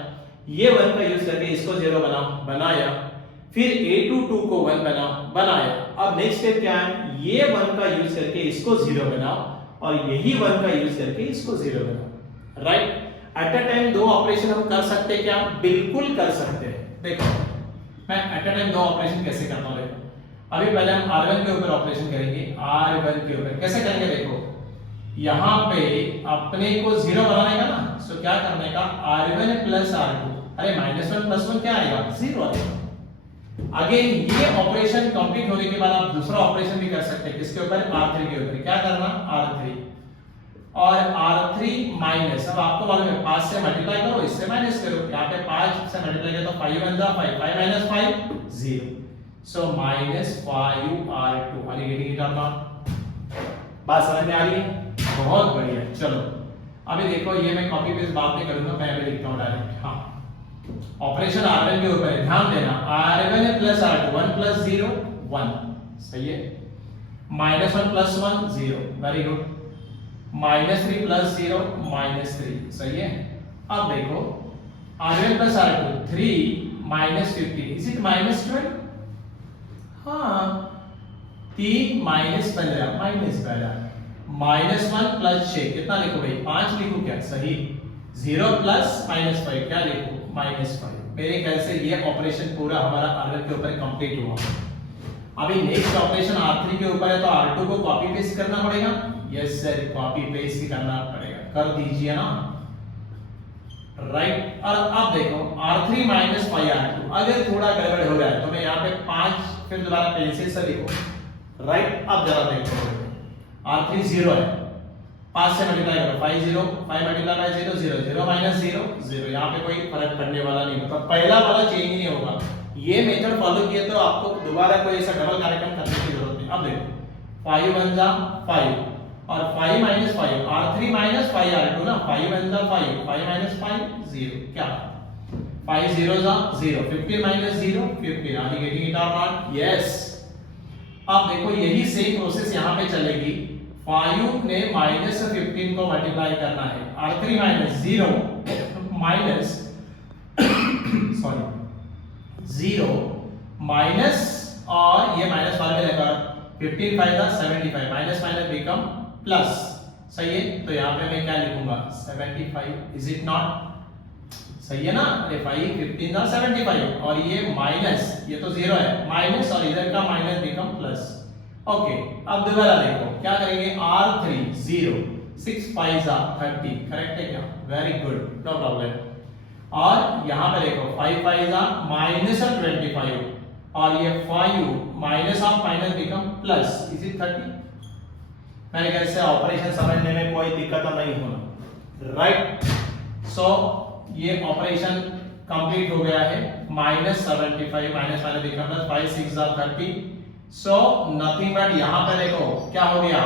ये 1 का यूज करके इसको 0 बनाया, फिर A2 को 1 बनाया। अब नेक्स्ट स्टेप क्या है? ये 1 का यूज करके इसको 0 बनाओ और यही 1 का यूज करके इसको 0 बनाओ, right. At a time 2 operation हम कर सकते हैं क्या? बिल्कुल कर सकते हैं। देखो मैं एट अ टाइम 2 ऑपरेशन कैसे करता हूं, देखो अभी पहले हम R1 के ऊपर ऑपरेशन करेंगे। R1 के ऊपर कैसे करेंगे? देखो यहाँ पे अपने को 0 बनाने का ना, तो क्या करने का? R1 प्लस R2, अरे -1 प्लस 1 क्या आएगा? 0 आएगा। अगेन ये ऑपरेशन कंप्लीट होने के बाद आप दूसरा ऑपरेशन भी कर सकते हैं, किसके ऊपर? R3 के ऊपर। क्या करना? R3 और R3 माइनस, अब आपको मालूम है 5 से मल्टीप्लाई करो, इससे माइनस करो। यहाँ पे 5 से मल्टीप्लाई करो तो 5 1 5, 5 - 5 0, सो -5 R2। आगे गेटिंग इट और नॉट? बात समझ में आ रही है? बहुत बढ़िया। चलो अभी देखो, ये मैं कॉपी पेस्ट बाद में करूंगा, मैं अभी लिखता हूं डायरेक्ट। हाँ, ऑपरेशन R1 के ऊपर है, ध्यान देना। R1 प्लस R2, 1 प्लस 0 1, सही है। -1 प्लस 1 0, वेरी गुड। -3 + 0 -3 सही है। अब देखो R1 + R2 3 -15 इज इट -12? हाँ 3 -15 -1 + 6 कितना लिखो भाई 5 लिखो क्या सही। 0 + -5 क्या लिखो -5। मेरे ख्याल से ये ऑपरेशन पूरा हमारा R1 के ऊपर कंप्लीट हुआ। अभी नेक्स्ट ऑपरेशन R3 के ऊपर है तो R2 को कॉपी पेस्ट करना पड़ेगा। यस सर कॉपी पेस्ट ही करना पड़ेगा, कर दीजिए ना राइट। और अब देखो R3 - 5R2 अगर थोड़ा गड़बड़ हो गया है तो मैं यहाँ पे 5 फिर दोबारा पेंसिल से लिखो राइट। अब जरा देखो R3 0 है 5 से मल्टीप्लाई करो 5 0 5 मल्टीप्लाई बाय 0 0 0 - 0 0 यहाँ पे कोई फर्क पड़ने वाला नहीं, मतलब पहला वाला चेंज ही नहीं होगा। ये मेथड फॉलो किए तो आपको दोबारा कोई ऐसा डबल कार्यक्रम करने की जरूरत नहीं। अब देखो 5 1 जा 5 और 5 - 5 R3 - 5R2 ना 5 1 जा 5 5 - 5 0 क्या 5 0 जा 0 15 - 0 15 आर यू गेटिंग इट और नॉट? यस। अब देखो यही सेम प्रोसेस यहाँ पे चलेगी। 5 ने -15 को मल्टीप्लाई करना है R3 - 0 माइनस सॉरी 0 माइनस और ये माइनस बाद में रहेगा 15 5 जा 75 माइनस माइनस बिकम प्लस सही है। तो यहाँ पे मैं क्या लिखूंगा 75 इज इट नॉट सही है ना। अरे 5 15 जा 75 और ये माइनस ये तो 0 है माइनस और इधर का माइनस बिकम प्लस। ओके अब दोबारा देखो क्या करेंगे R3 0 6 5 जा 30 करेक्ट है क्या? Very good no problem. और यहाँ पे देखो 5 5 जा -25 और ये 5 minus of minus become plus is it 30। मैंने कहा इससे ऑपरेशन समझने में कोई दिक्कत नहीं होना राइट। सो ये ऑपरेशन कंप्लीट हो गया है -75 माइनस माइनस बिकम प्लस 5 6 जा 30। सो नथिंग बट यहाँ पे देखो क्या हो गया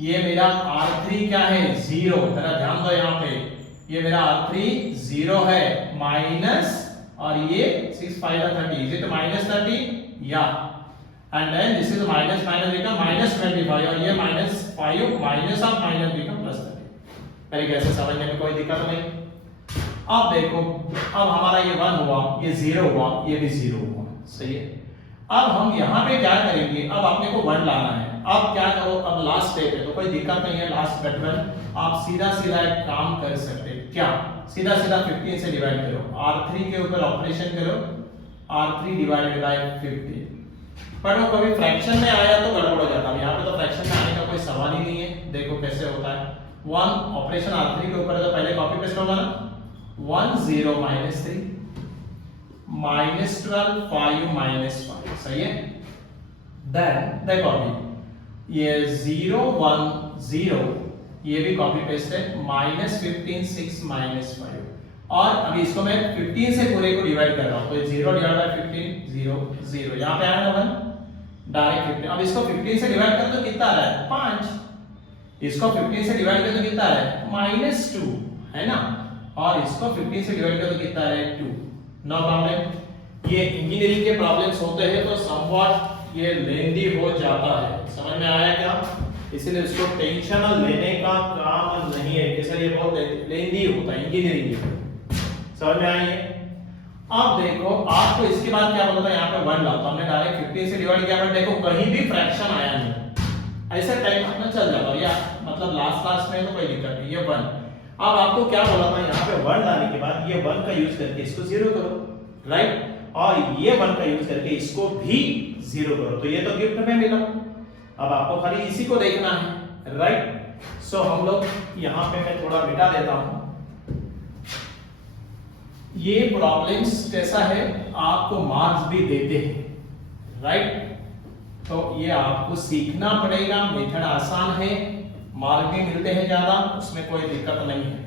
ये मेरा R3 क्या है 0 जरा ध्यान दो यहाँ पे ये मेरा R3 0 है माइनस और ये 6 5 जा 30 इज इट -30 या and then this is minus minus become -25 और ये -5 माइनस ऑफ माइनस become +30। मेरे कैसे समझने में कोई दिक्कत नहीं। अब देखो अब हमारा ये 1 हुआ ये 0 हुआ ये भी 0 हुआ सही है। अब हम यहाँ पे क्या करेंगे अब अपने को 1 लाना है। अब क्या करो अब लास्ट स्टेप है तो कोई दिक्कत नहीं है लास्ट बटन आप सीधा सीधा एक काम कर सकते हैं क्या सीधा सीधा 15 से डिवाइड करो R3 के ऊपर ऑपरेशन करो R3 डिवाइडेड बाय 15। पर वो कभी फ्रैक्शन में आया तो गड़बड़ हो जाता है। यहाँ पे तो फ्रैक्शन में आने का कोई सवाल ही नहीं है। देखो कैसे होता है 1 ऑपरेशन R3 के ऊपर है तो पहले कॉपी पेस्ट होगा ना 1 0 -3 -12 5 -5 सही है। देन देखो अभी ये 0 1 0 ये भी कॉपी पेस्ट है -15 6 -5 और अभी इसको मैं 15 से पूरे को डिवाइड कर रहा हूं तो 0 डिवाइड बाय 15 0 0 यहां पे आया ना 1 डायरेक्ट 15। अब इसको 15 से डिवाइड कर तो कितना आ रहा है 5 इसको 15 से डिवाइड कर तो कितना आ रहा है -2 है ना और इसको 15 से डिवाइड कर तो कितना आ रहा है 2। No problem. ये इंजीनियरिंग के प्रॉब्लम्स होते हैं तो समवॉट ये लेंदी हो जाता है समझ में आया क्या? इसलिए इसको टेंशन लेने का काम नहीं है कि सर ये बहुत लेंदी होता है इंजीनियरिंग समझ में आई है। अब देखो आपको इसके बाद क्या बोला था यहाँ पे 1 लाओ तो हमने डायरेक्ट 15 से डिवाइड किया बट देखो कहीं भी फ्रैक्शन आया नहीं ऐसा टाइम अपना चल जाता है या मतलब लास्ट में तो कोई दिक्कत नहीं ये 1। अब आपको क्या बोला था यहाँ पे 1 लाने के बाद ये 1 का यूज करके इसको 0 करो राइट और ये 1 का यूज करके इसको भी 0 करो तो ये तो गिफ्ट में मिला। अब आपको खाली इसी को देखना है राइट। सो हम लोग यहाँ पे मैं थोड़ा मिटा देता हूं। ये प्रॉब्लम्स कैसा है आपको मार्क्स भी देते हैं राइट तो ये आपको सीखना पड़ेगा। मेथड आसान है मार्क भी मिलते हैं ज्यादा उसमें कोई दिक्कत नहीं है।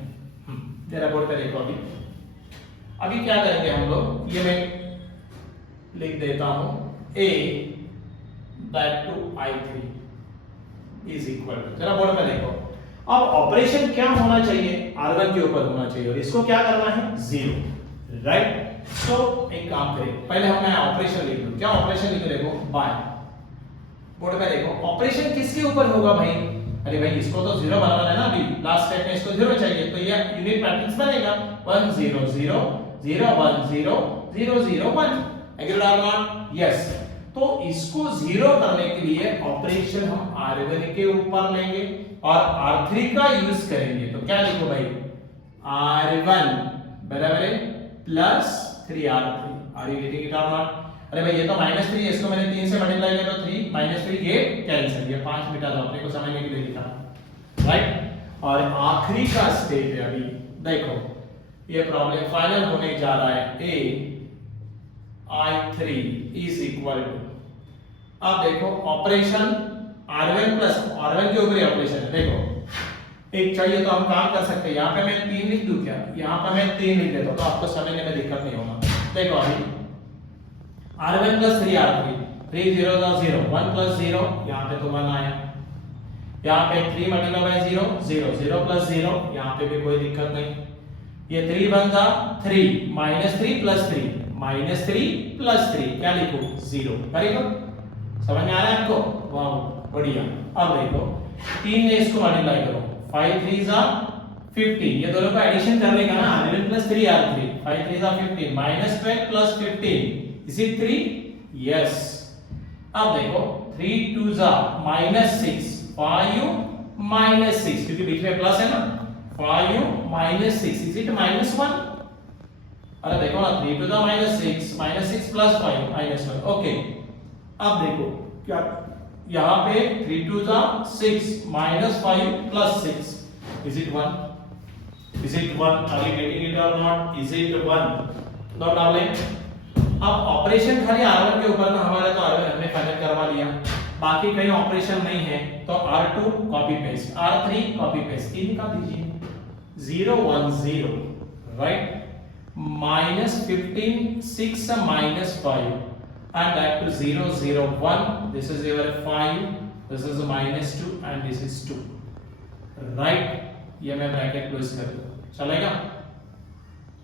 जरा बोर्ड पे देखो अभी क्या करेंगे हम लोग ये मैं लिख देता हूं a that to I3 is equal to जरा बोर्ड पे देखो। अब ऑपरेशन क्या होना चाहिए R1 के ऊपर होना चाहिए और इसको क्या करना है 0 राइट। सो एक काम करें पहले हम मैं ऑपरेशन लिख दूं। क्या ऑपरेशन लिख देखो बाय बोर्ड पे देखो ऑपरेशन किसके ऊपर होगा भाई अरे भाई इसको तो 0 बनाना है ना, अभी लास्ट स्टेप में इसको 0 चाहिए, तो ये यूनिट मैट्रिक्स बनेगा 1 0 0 0 1 0 0 0 1। एग्रीड और नॉट? यस। तो इसको 0 करने के लिए ऑपरेशन हम R1 के ऊपर लेंगे और R3 का यूज करेंगे। तो क्या लिखो भाई, R1 बराबर है plus 3R3। Are you getting it और नॉट? अरे भाई ये तो -3 है, इसको मैंने 3 से मल्टीप्लाई किया तो 3 -3 ये कैंसिल, ये 5 मिटा दो, अपने को समझने के लिए लिखा, राइट। और आखिरी का स्टेप है अभी, देखो ये प्रॉब्लम फाइनल होने जा रहा है। a I3 is equal to, अब देखो ऑपरेशन R1 प्लस R1 के ऊपर ऑपरेशन है। देखो एक चाहिए तो हम काम कर सकते हैं, यहाँ पे मैं 3 लिख दूं क्या, यहाँ पे मैं 3 लिख देता हूं, तो आपको समझने में दिक्कत नहीं होगा। देखो अभी R1 plus 3R3, 3 0 0, 1 plus 0, यहाँ पे तो 1 आया, यहाँ पे 3 मल्टीप्लाई बाय 0 0 0 plus 0, यहाँ पे भी कोई दिक्कत नहीं, ये 3 1 जा 3 -3 plus 3 -3 plus 3, क्या लिखो 0। वेरी गुड, समझ में आ रहा है आपको? वाह बढ़िया। अब देखो 3 ने इसको मल्टीप्लाई करो, 5 3 जा 15, ये दोनों का एडिशन करने का ना, R1 plus 3R3, 5 3 जा 15 -12 plus 15 is it 3? yes। अब देखो 3 2 जा -6, 5 -6, क्योंकि बीच में प्लस है ना, 5 -6 is it -1? अरे देखो ना 3 2 जा -6 प्लस 5 -1, ओके। अब देखो क्या, यहाँ पे 3 2 जा 6 -5 plus 6 is it 1? is it 1? are you getting it or not? is it 1? no darling। अब ऑपरेशन खाली R1 के ऊपर था हमारा, तो R1 हमने फाइनल करवा लिया, बाकी कहीं ऑपरेशन नहीं है, तो R2 copy paste, R3 copy paste, 3 निकाल दीजिए, 0 1 0, right, -15 6 -5 and back to 0 0 1, this is your 5, this is -2 and this is 2, right. ये मैं ब्रैकेट क्लोज कर दूं, चलेगा?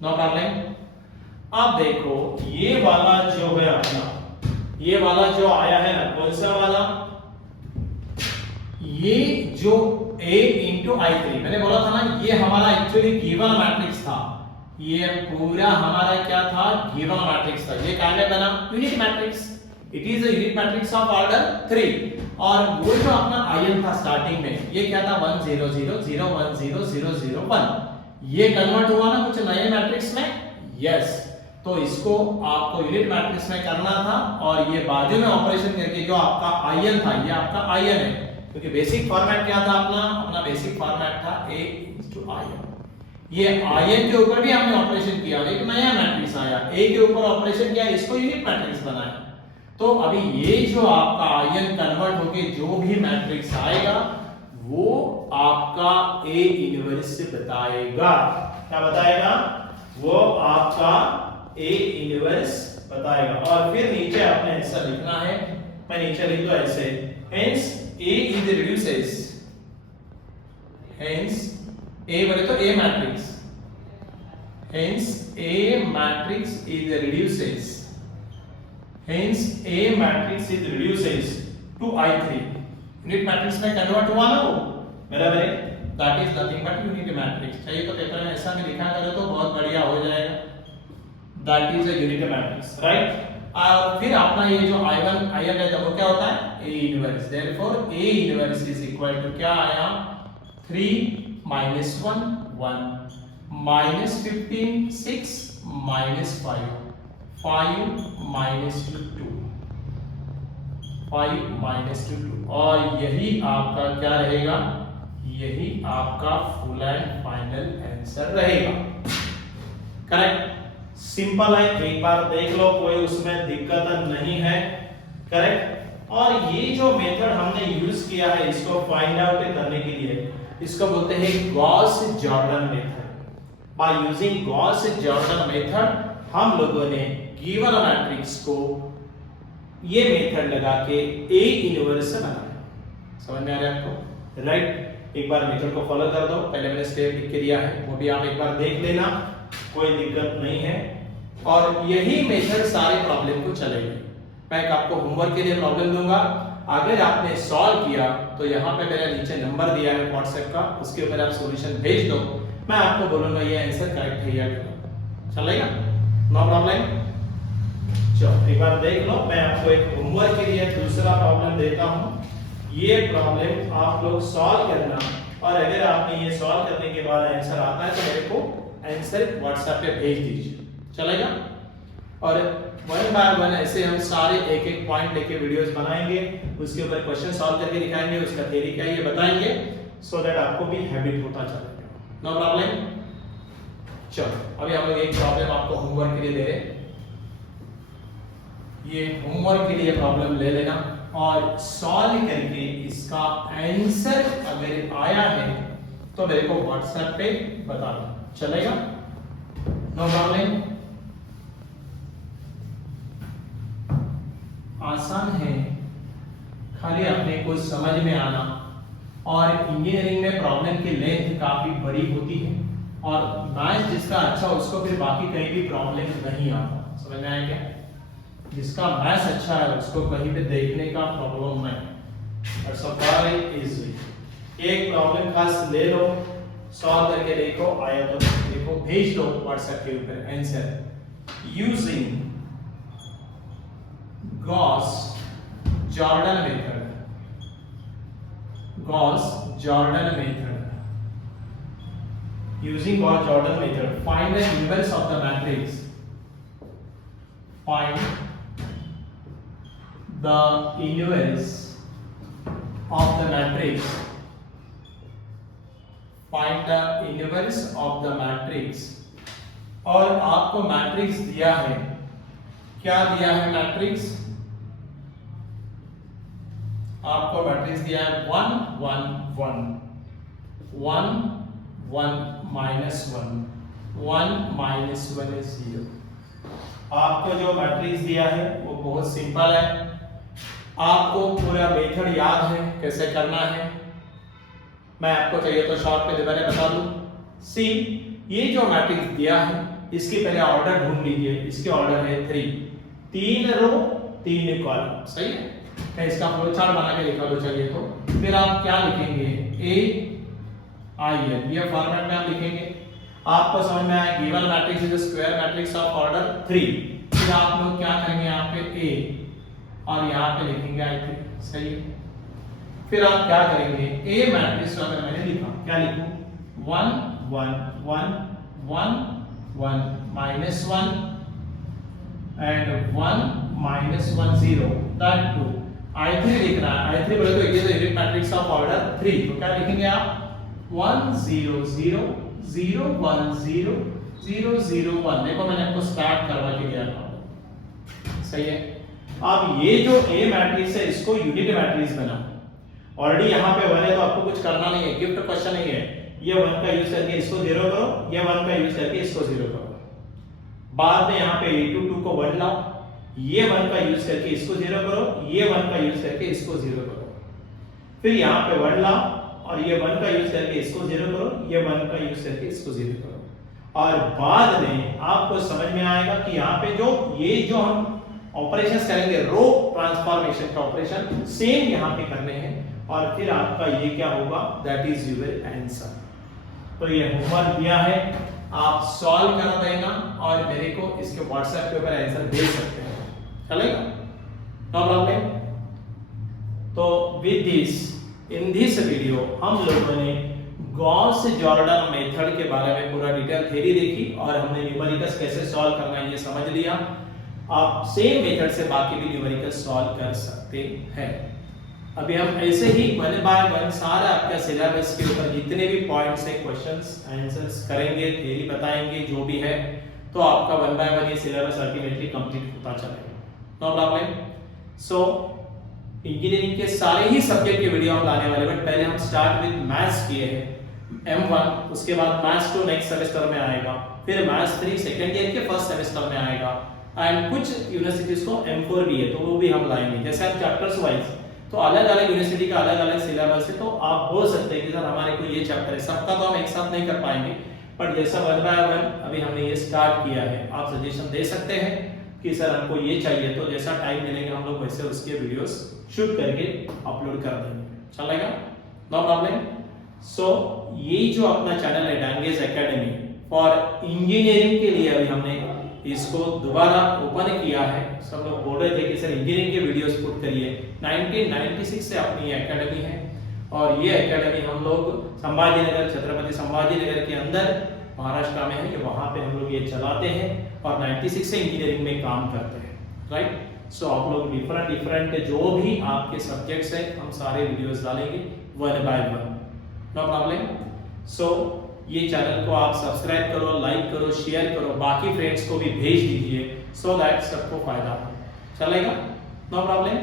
No problem. अब देखो ये वाला जो है अपना, ये वाला जो आया है ना, कौन सा वाला, ये जो A into I3 मैंने बोला था ना, ये हमारा एक्चुअली गिवन मैट्रिक्स था, ये पूरा हमारा क्या था, गिवन मैट्रिक्स था। ये क्या में बना, unit matrix, it is a unit matrix of order 3। और वो जो अपना आयन था स्टार्टिंग में, ये क्या था 1 0 0 0 1 0 0 0 1, ये कन्वर्ट हुआ ना कुछ नए मैट्रिक्स में, यस। तो इसको आपको यूनिट मैट्रिक्स में करना था, और ये बाजू में ऑपरेशन करके जो आपका आयन था, ये आपका आयन है, क्योंकि बेसिक फॉर्मेट क्या था अपना बेसिक फॉर्मेट था A/आयन। ये आयन के ऊपर भी हमने ऑपरेशन किया, एक नया मैट्रिक्स आया, A के ऊपर ऑपरेशन किया, इसको यूनिट मैट्रिक्स बनाया। तो अभी ये जो आपका आयन कन्वर्ट होके जो भी मैट्रिक्स आएगा, वो आपका A इनवर्स से बताएगा। क्या बताएगा? वो आपका A इनवर्स बताएगा। और फिर नीचे आपने ऐसा लिखना है, मैं नीचे लिख दो ऐसे, hence A is reduces, hence A बोले तो A matrix, hence A matrix is reduces, hence A matrix is reduces to I3। Unit matrix में कन्वर्ट हुआ ना वो, बराबर है, that is nothing but unit matrix। चाहिए तो पेपर में ऐसा भी लिखा करो तो बहुत बढ़िया हो जाएगा, that is a unit matrix, right। और फिर अपना ये जो I1 आयन है, वो क्या होता है, A inverse, therefore A inverse is equal to क्या आया, 3 -1 1 -15 6 -5 5 -2 2 5 -2 2, और यही आपका क्या रहेगा, यही आपका फुल एंड फाइनल आंसर रहेगा। करेक्ट, सिंपल है, एक बार देख लो, कोई उसमें दिक्कत नहीं है। करेक्ट। और ये जो मेथड हमने यूज किया है इसको फाइंड आउट करने के लिए, इसको बोलते हैं Gauss Jordan method. By using Gauss Jordan method हम लोगों ने गिवन मैट्रिक्स को ये मेथड लगा के A इनवर्स बनाया। समझ में आ रहा है आपको? राइट। एक बार मेथड को फॉलो कर दो, पहले मैंने स्टेप लिख के दिया है, वो भी आप एक बार देख लेना, कोई दिक्कत नहीं है। और यही मेथड सारे प्रॉब्लम को चलेगी। मैं आपको होमवर्क के लिए प्रॉब्लम दूंगा, अगर आपने सॉल्व किया तो यहाँ पे मेरा नीचे नंबर दिया है व्हाट्सएप का, उसके ऊपर आप सॉल्यूशन भेज दो, मैं आपको बोलूंगा ये आंसर करेक्ट है या गलत। चलेगा? No problem. चलो एक बार देख लो, मैं आपको एक होमवर्क के लिए दूसरा प्रॉब्लम देता हूँ। ये प्रॉब्लम आप लोग सॉल्व करना, और अगर आपने ये सॉल्व करने के बाद आंसर आता है तो मेरे को आंसर व्हाट्सएप पे भेज दीजिए। चलेगा? और वन बाय वन ऐसे हम सारे एक एक पॉइंट लेके वीडियोस बनाएंगे, उसके ऊपर क्वेश्चन सॉल्व करके दिखाएंगे, उसका थ्योरी क्या है ये बताएंगे, सो दैट आपको भी हैबिट होता चलेगा। No problem. चलो अभी हम लोग एक प्रॉब्लम आपको होमवर्क के लिए दे रहे हैं। ये होमवर्क के लिए प्रॉब्लम ले लेना और सॉल्व करके इसका आंसर अगर आया है तो मेरे को व्हाट्सएप पे बता दो। चलेगा? No problem. आसान है, खाली अपने को समझ में आना, और इंजीनियरिंग में प्रॉब्लम की लेंथ काफी बड़ी होती है, और मैथ्स जिसका अच्छा उसको फिर बाकी कहीं भी प्रॉब्लम नहीं आता। समझ में आया क्या? जिसका मैथ्स अच्छा है उसको कहीं पे देखने का प्रॉब्लम नहीं। और सब वेरी इजी। एक प्रॉब्लम खास ले लो, सॉल्व करके देखो, आया तो देखो, भेज दो व्हाट्सएप के ऊपर answer. Using Gauss-Jordan method. Gauss-Jordan method. Using Gauss-Jordan method, find the inverse of the matrix. Find the inverse of the matrix. Find the inverse of the matrix. और आपको मैट्रिक्स दिया है, क्या दिया है मैट्रिक्स? आपको मैट्रिक्स दिया है 1 1 1 1 1 -1 1 -1 is 0। आपको जो मैट्रिक्स दिया है वो बहुत सिंपल है। आपको पूरा मेथड याद है कैसे करना है, मैं आपको चाहिए तो शॉर्ट पे दोबारा बता दूं। सी, ये जो मैट्रिक्स दिया है इसके पहले ऑर्डर ढूंढ लीजिए। इसके ऑर्डर है 3 रो 3 कॉलम। सही है? मैं इसका फ्लो चार्ट बना के लिखा दो चाहिए तो। फिर आप क्या लिखेंगे? ए आई एन, ये फॉर्मेट में आप लिखेंगे। आपको समझ में आया given matrix is square matrix of order 3। फिर आप लोग क्या करेंगे? यहाँ पे ए और यहाँ पे लिखेंगे I3। सही है? फिर आप क्या करेंगे? ए मैट्रिक्स अगर मैंने लिखा, क्या लिखूं? 1 1 1 1 1 -1 and 1 -1 0, that 2। I3 लिखना है। I3 बोले तो ये यूनिट मैट्रिक्स ऑफ ऑर्डर 3, तो क्या लिखेंगे आप? 1 0 0 0 1 0 0 0 1। देखो मैंने आपको स्टार्ट करवा के दिया था। सही है? अब ये जो ए मैट्रिक्स है इसको यूनिट मैट्रिक्स बना। ऑलरेडी यहाँ पे 1 है तो आपको कुछ करना नहीं है, गिफ्ट क्वेश्चन नहीं है। ये 1 का यूज करके इसको 0 करो, ये 1 का यूज करके इसको 0 करो। बाद में यहाँ पे a2 2 को 1 लाओ, ये 1 का यूज करके इसको 0 करो, ये 1 का यूज करके इसको 0 करो। फिर यहाँ पे 1 लाओ और ये 1 का यूज करके इसको 0 करो, ये 1 का यूज करके इसको 0 करो। और बाद में आपको समझ में आएगा कि यहाँ पे जो हम ऑपरेशंस करेंगे, रो ट्रांसफॉर्मेशन का ऑपरेशन सेम यहाँ पे करने हैं, और फिर आपका ये क्या होगा? That is your answer. तो ये होमवर्क दिया है, आप सॉल्व कर देना और मेरे को इसके व्हाट्सएप के ऊपर आंसर भेज सकते हैं। चलेगा? No problem. तो with this, in this video हम लोगों ने गॉस जॉर्डन मेथड के बारे में पूरा डिटेल थ्योरी देखी, और हमने न्यूमेरिकल्स कैसे सॉल्व करना है ये समझ लिया। आप सेम मेथड से बाकी भी न्यूमेरिकल्स सॉल्व कर सकते हैं। अभी हम ऐसे ही 1 बाय 1 सारा आपका सिलेबस के ऊपर जितने भी पॉइंट्स है क्वेश्चंस आंसर्स करेंगे, थ्योरी बताएंगे, जो भी है, तो आपका 1 बाय 1 ये सिलेबस अल्टीमेटली कंप्लीट होता चलेगा। No problem. सो इंजीनियरिंग के सारे ही सब्जेक्ट के वीडियो हम लाने वाले, बट पहले हम स्टार्ट विद मैथ्स किए हैं M1, उसके बाद मैथ्स 2 नेक्स्ट सेमेस्टर में आएगा, फिर मैथ्स 3 सेकंड ईयर के फर्स्ट सेमेस्टर में आएगा, एंड कुछ यूनिवर्सिटीज को M4 भी है तो वो भी हम लाएंगे। जैसे आप चैप्टर्स वाइज, तो अलग अलग यूनिवर्सिटी का अलग अलग सिलेबस है, तो आप बोल सकते हैं कि सर हमारे को ये चैप्टर है, सबका तो हम एक साथ नहीं कर पाएंगे, बट जैसा 1 बाय 1 अभी हमने ये स्टार्ट किया है, आप सजेशन दे सकते हैं। कि सर हमको ये चाहिए, तो जैसा टाइम मिलेगा हम लोग वैसे उसके वीडियोस शूट करके अपलोड कर देंगे, चलेगा, नो प्रॉब्लम। सो ये जो अपना चैनल है डांगेज एकेडमी फॉर इंजीनियरिंग के लिए अभी हमने इसको दोबारा ओपन किया है। सब लोग बोल रहे थे कि सर इंजीनियरिंग के वीडियोस पुट करिए। 1996 से अपनी एकेडमी है और ये एकेडमी हम लोग संभाजीनगर, छत्रपति संभाजीनगर के अंदर महाराष्ट्र में है, वहां पे हम लोग ये चलाते हैं और 96 से इंजीनियरिंग में काम करते हैं, राइट। सो आप लोग डिफरेंट जो भी आपके सब्जेक्ट्स हैं हम सारे वीडियोस डालेंगे one by one, no problem. So ये चैनल को आप सब्सक्राइब करो, लाइक करो, शेयर करो, बाकी फ्रेंड्स को भी भेज दीजिए सो दैट सबको फायदा हो, चलेगा, no problem.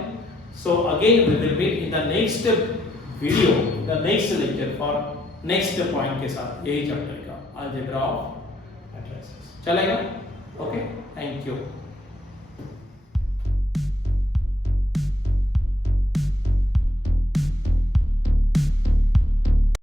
So again we will meet in the next video, the next lecture for next point के साथ, यही चैप्टर का अलजेब्रा ऑफ मैट्रिसेस, चलेगा, ओके, थैंक यू।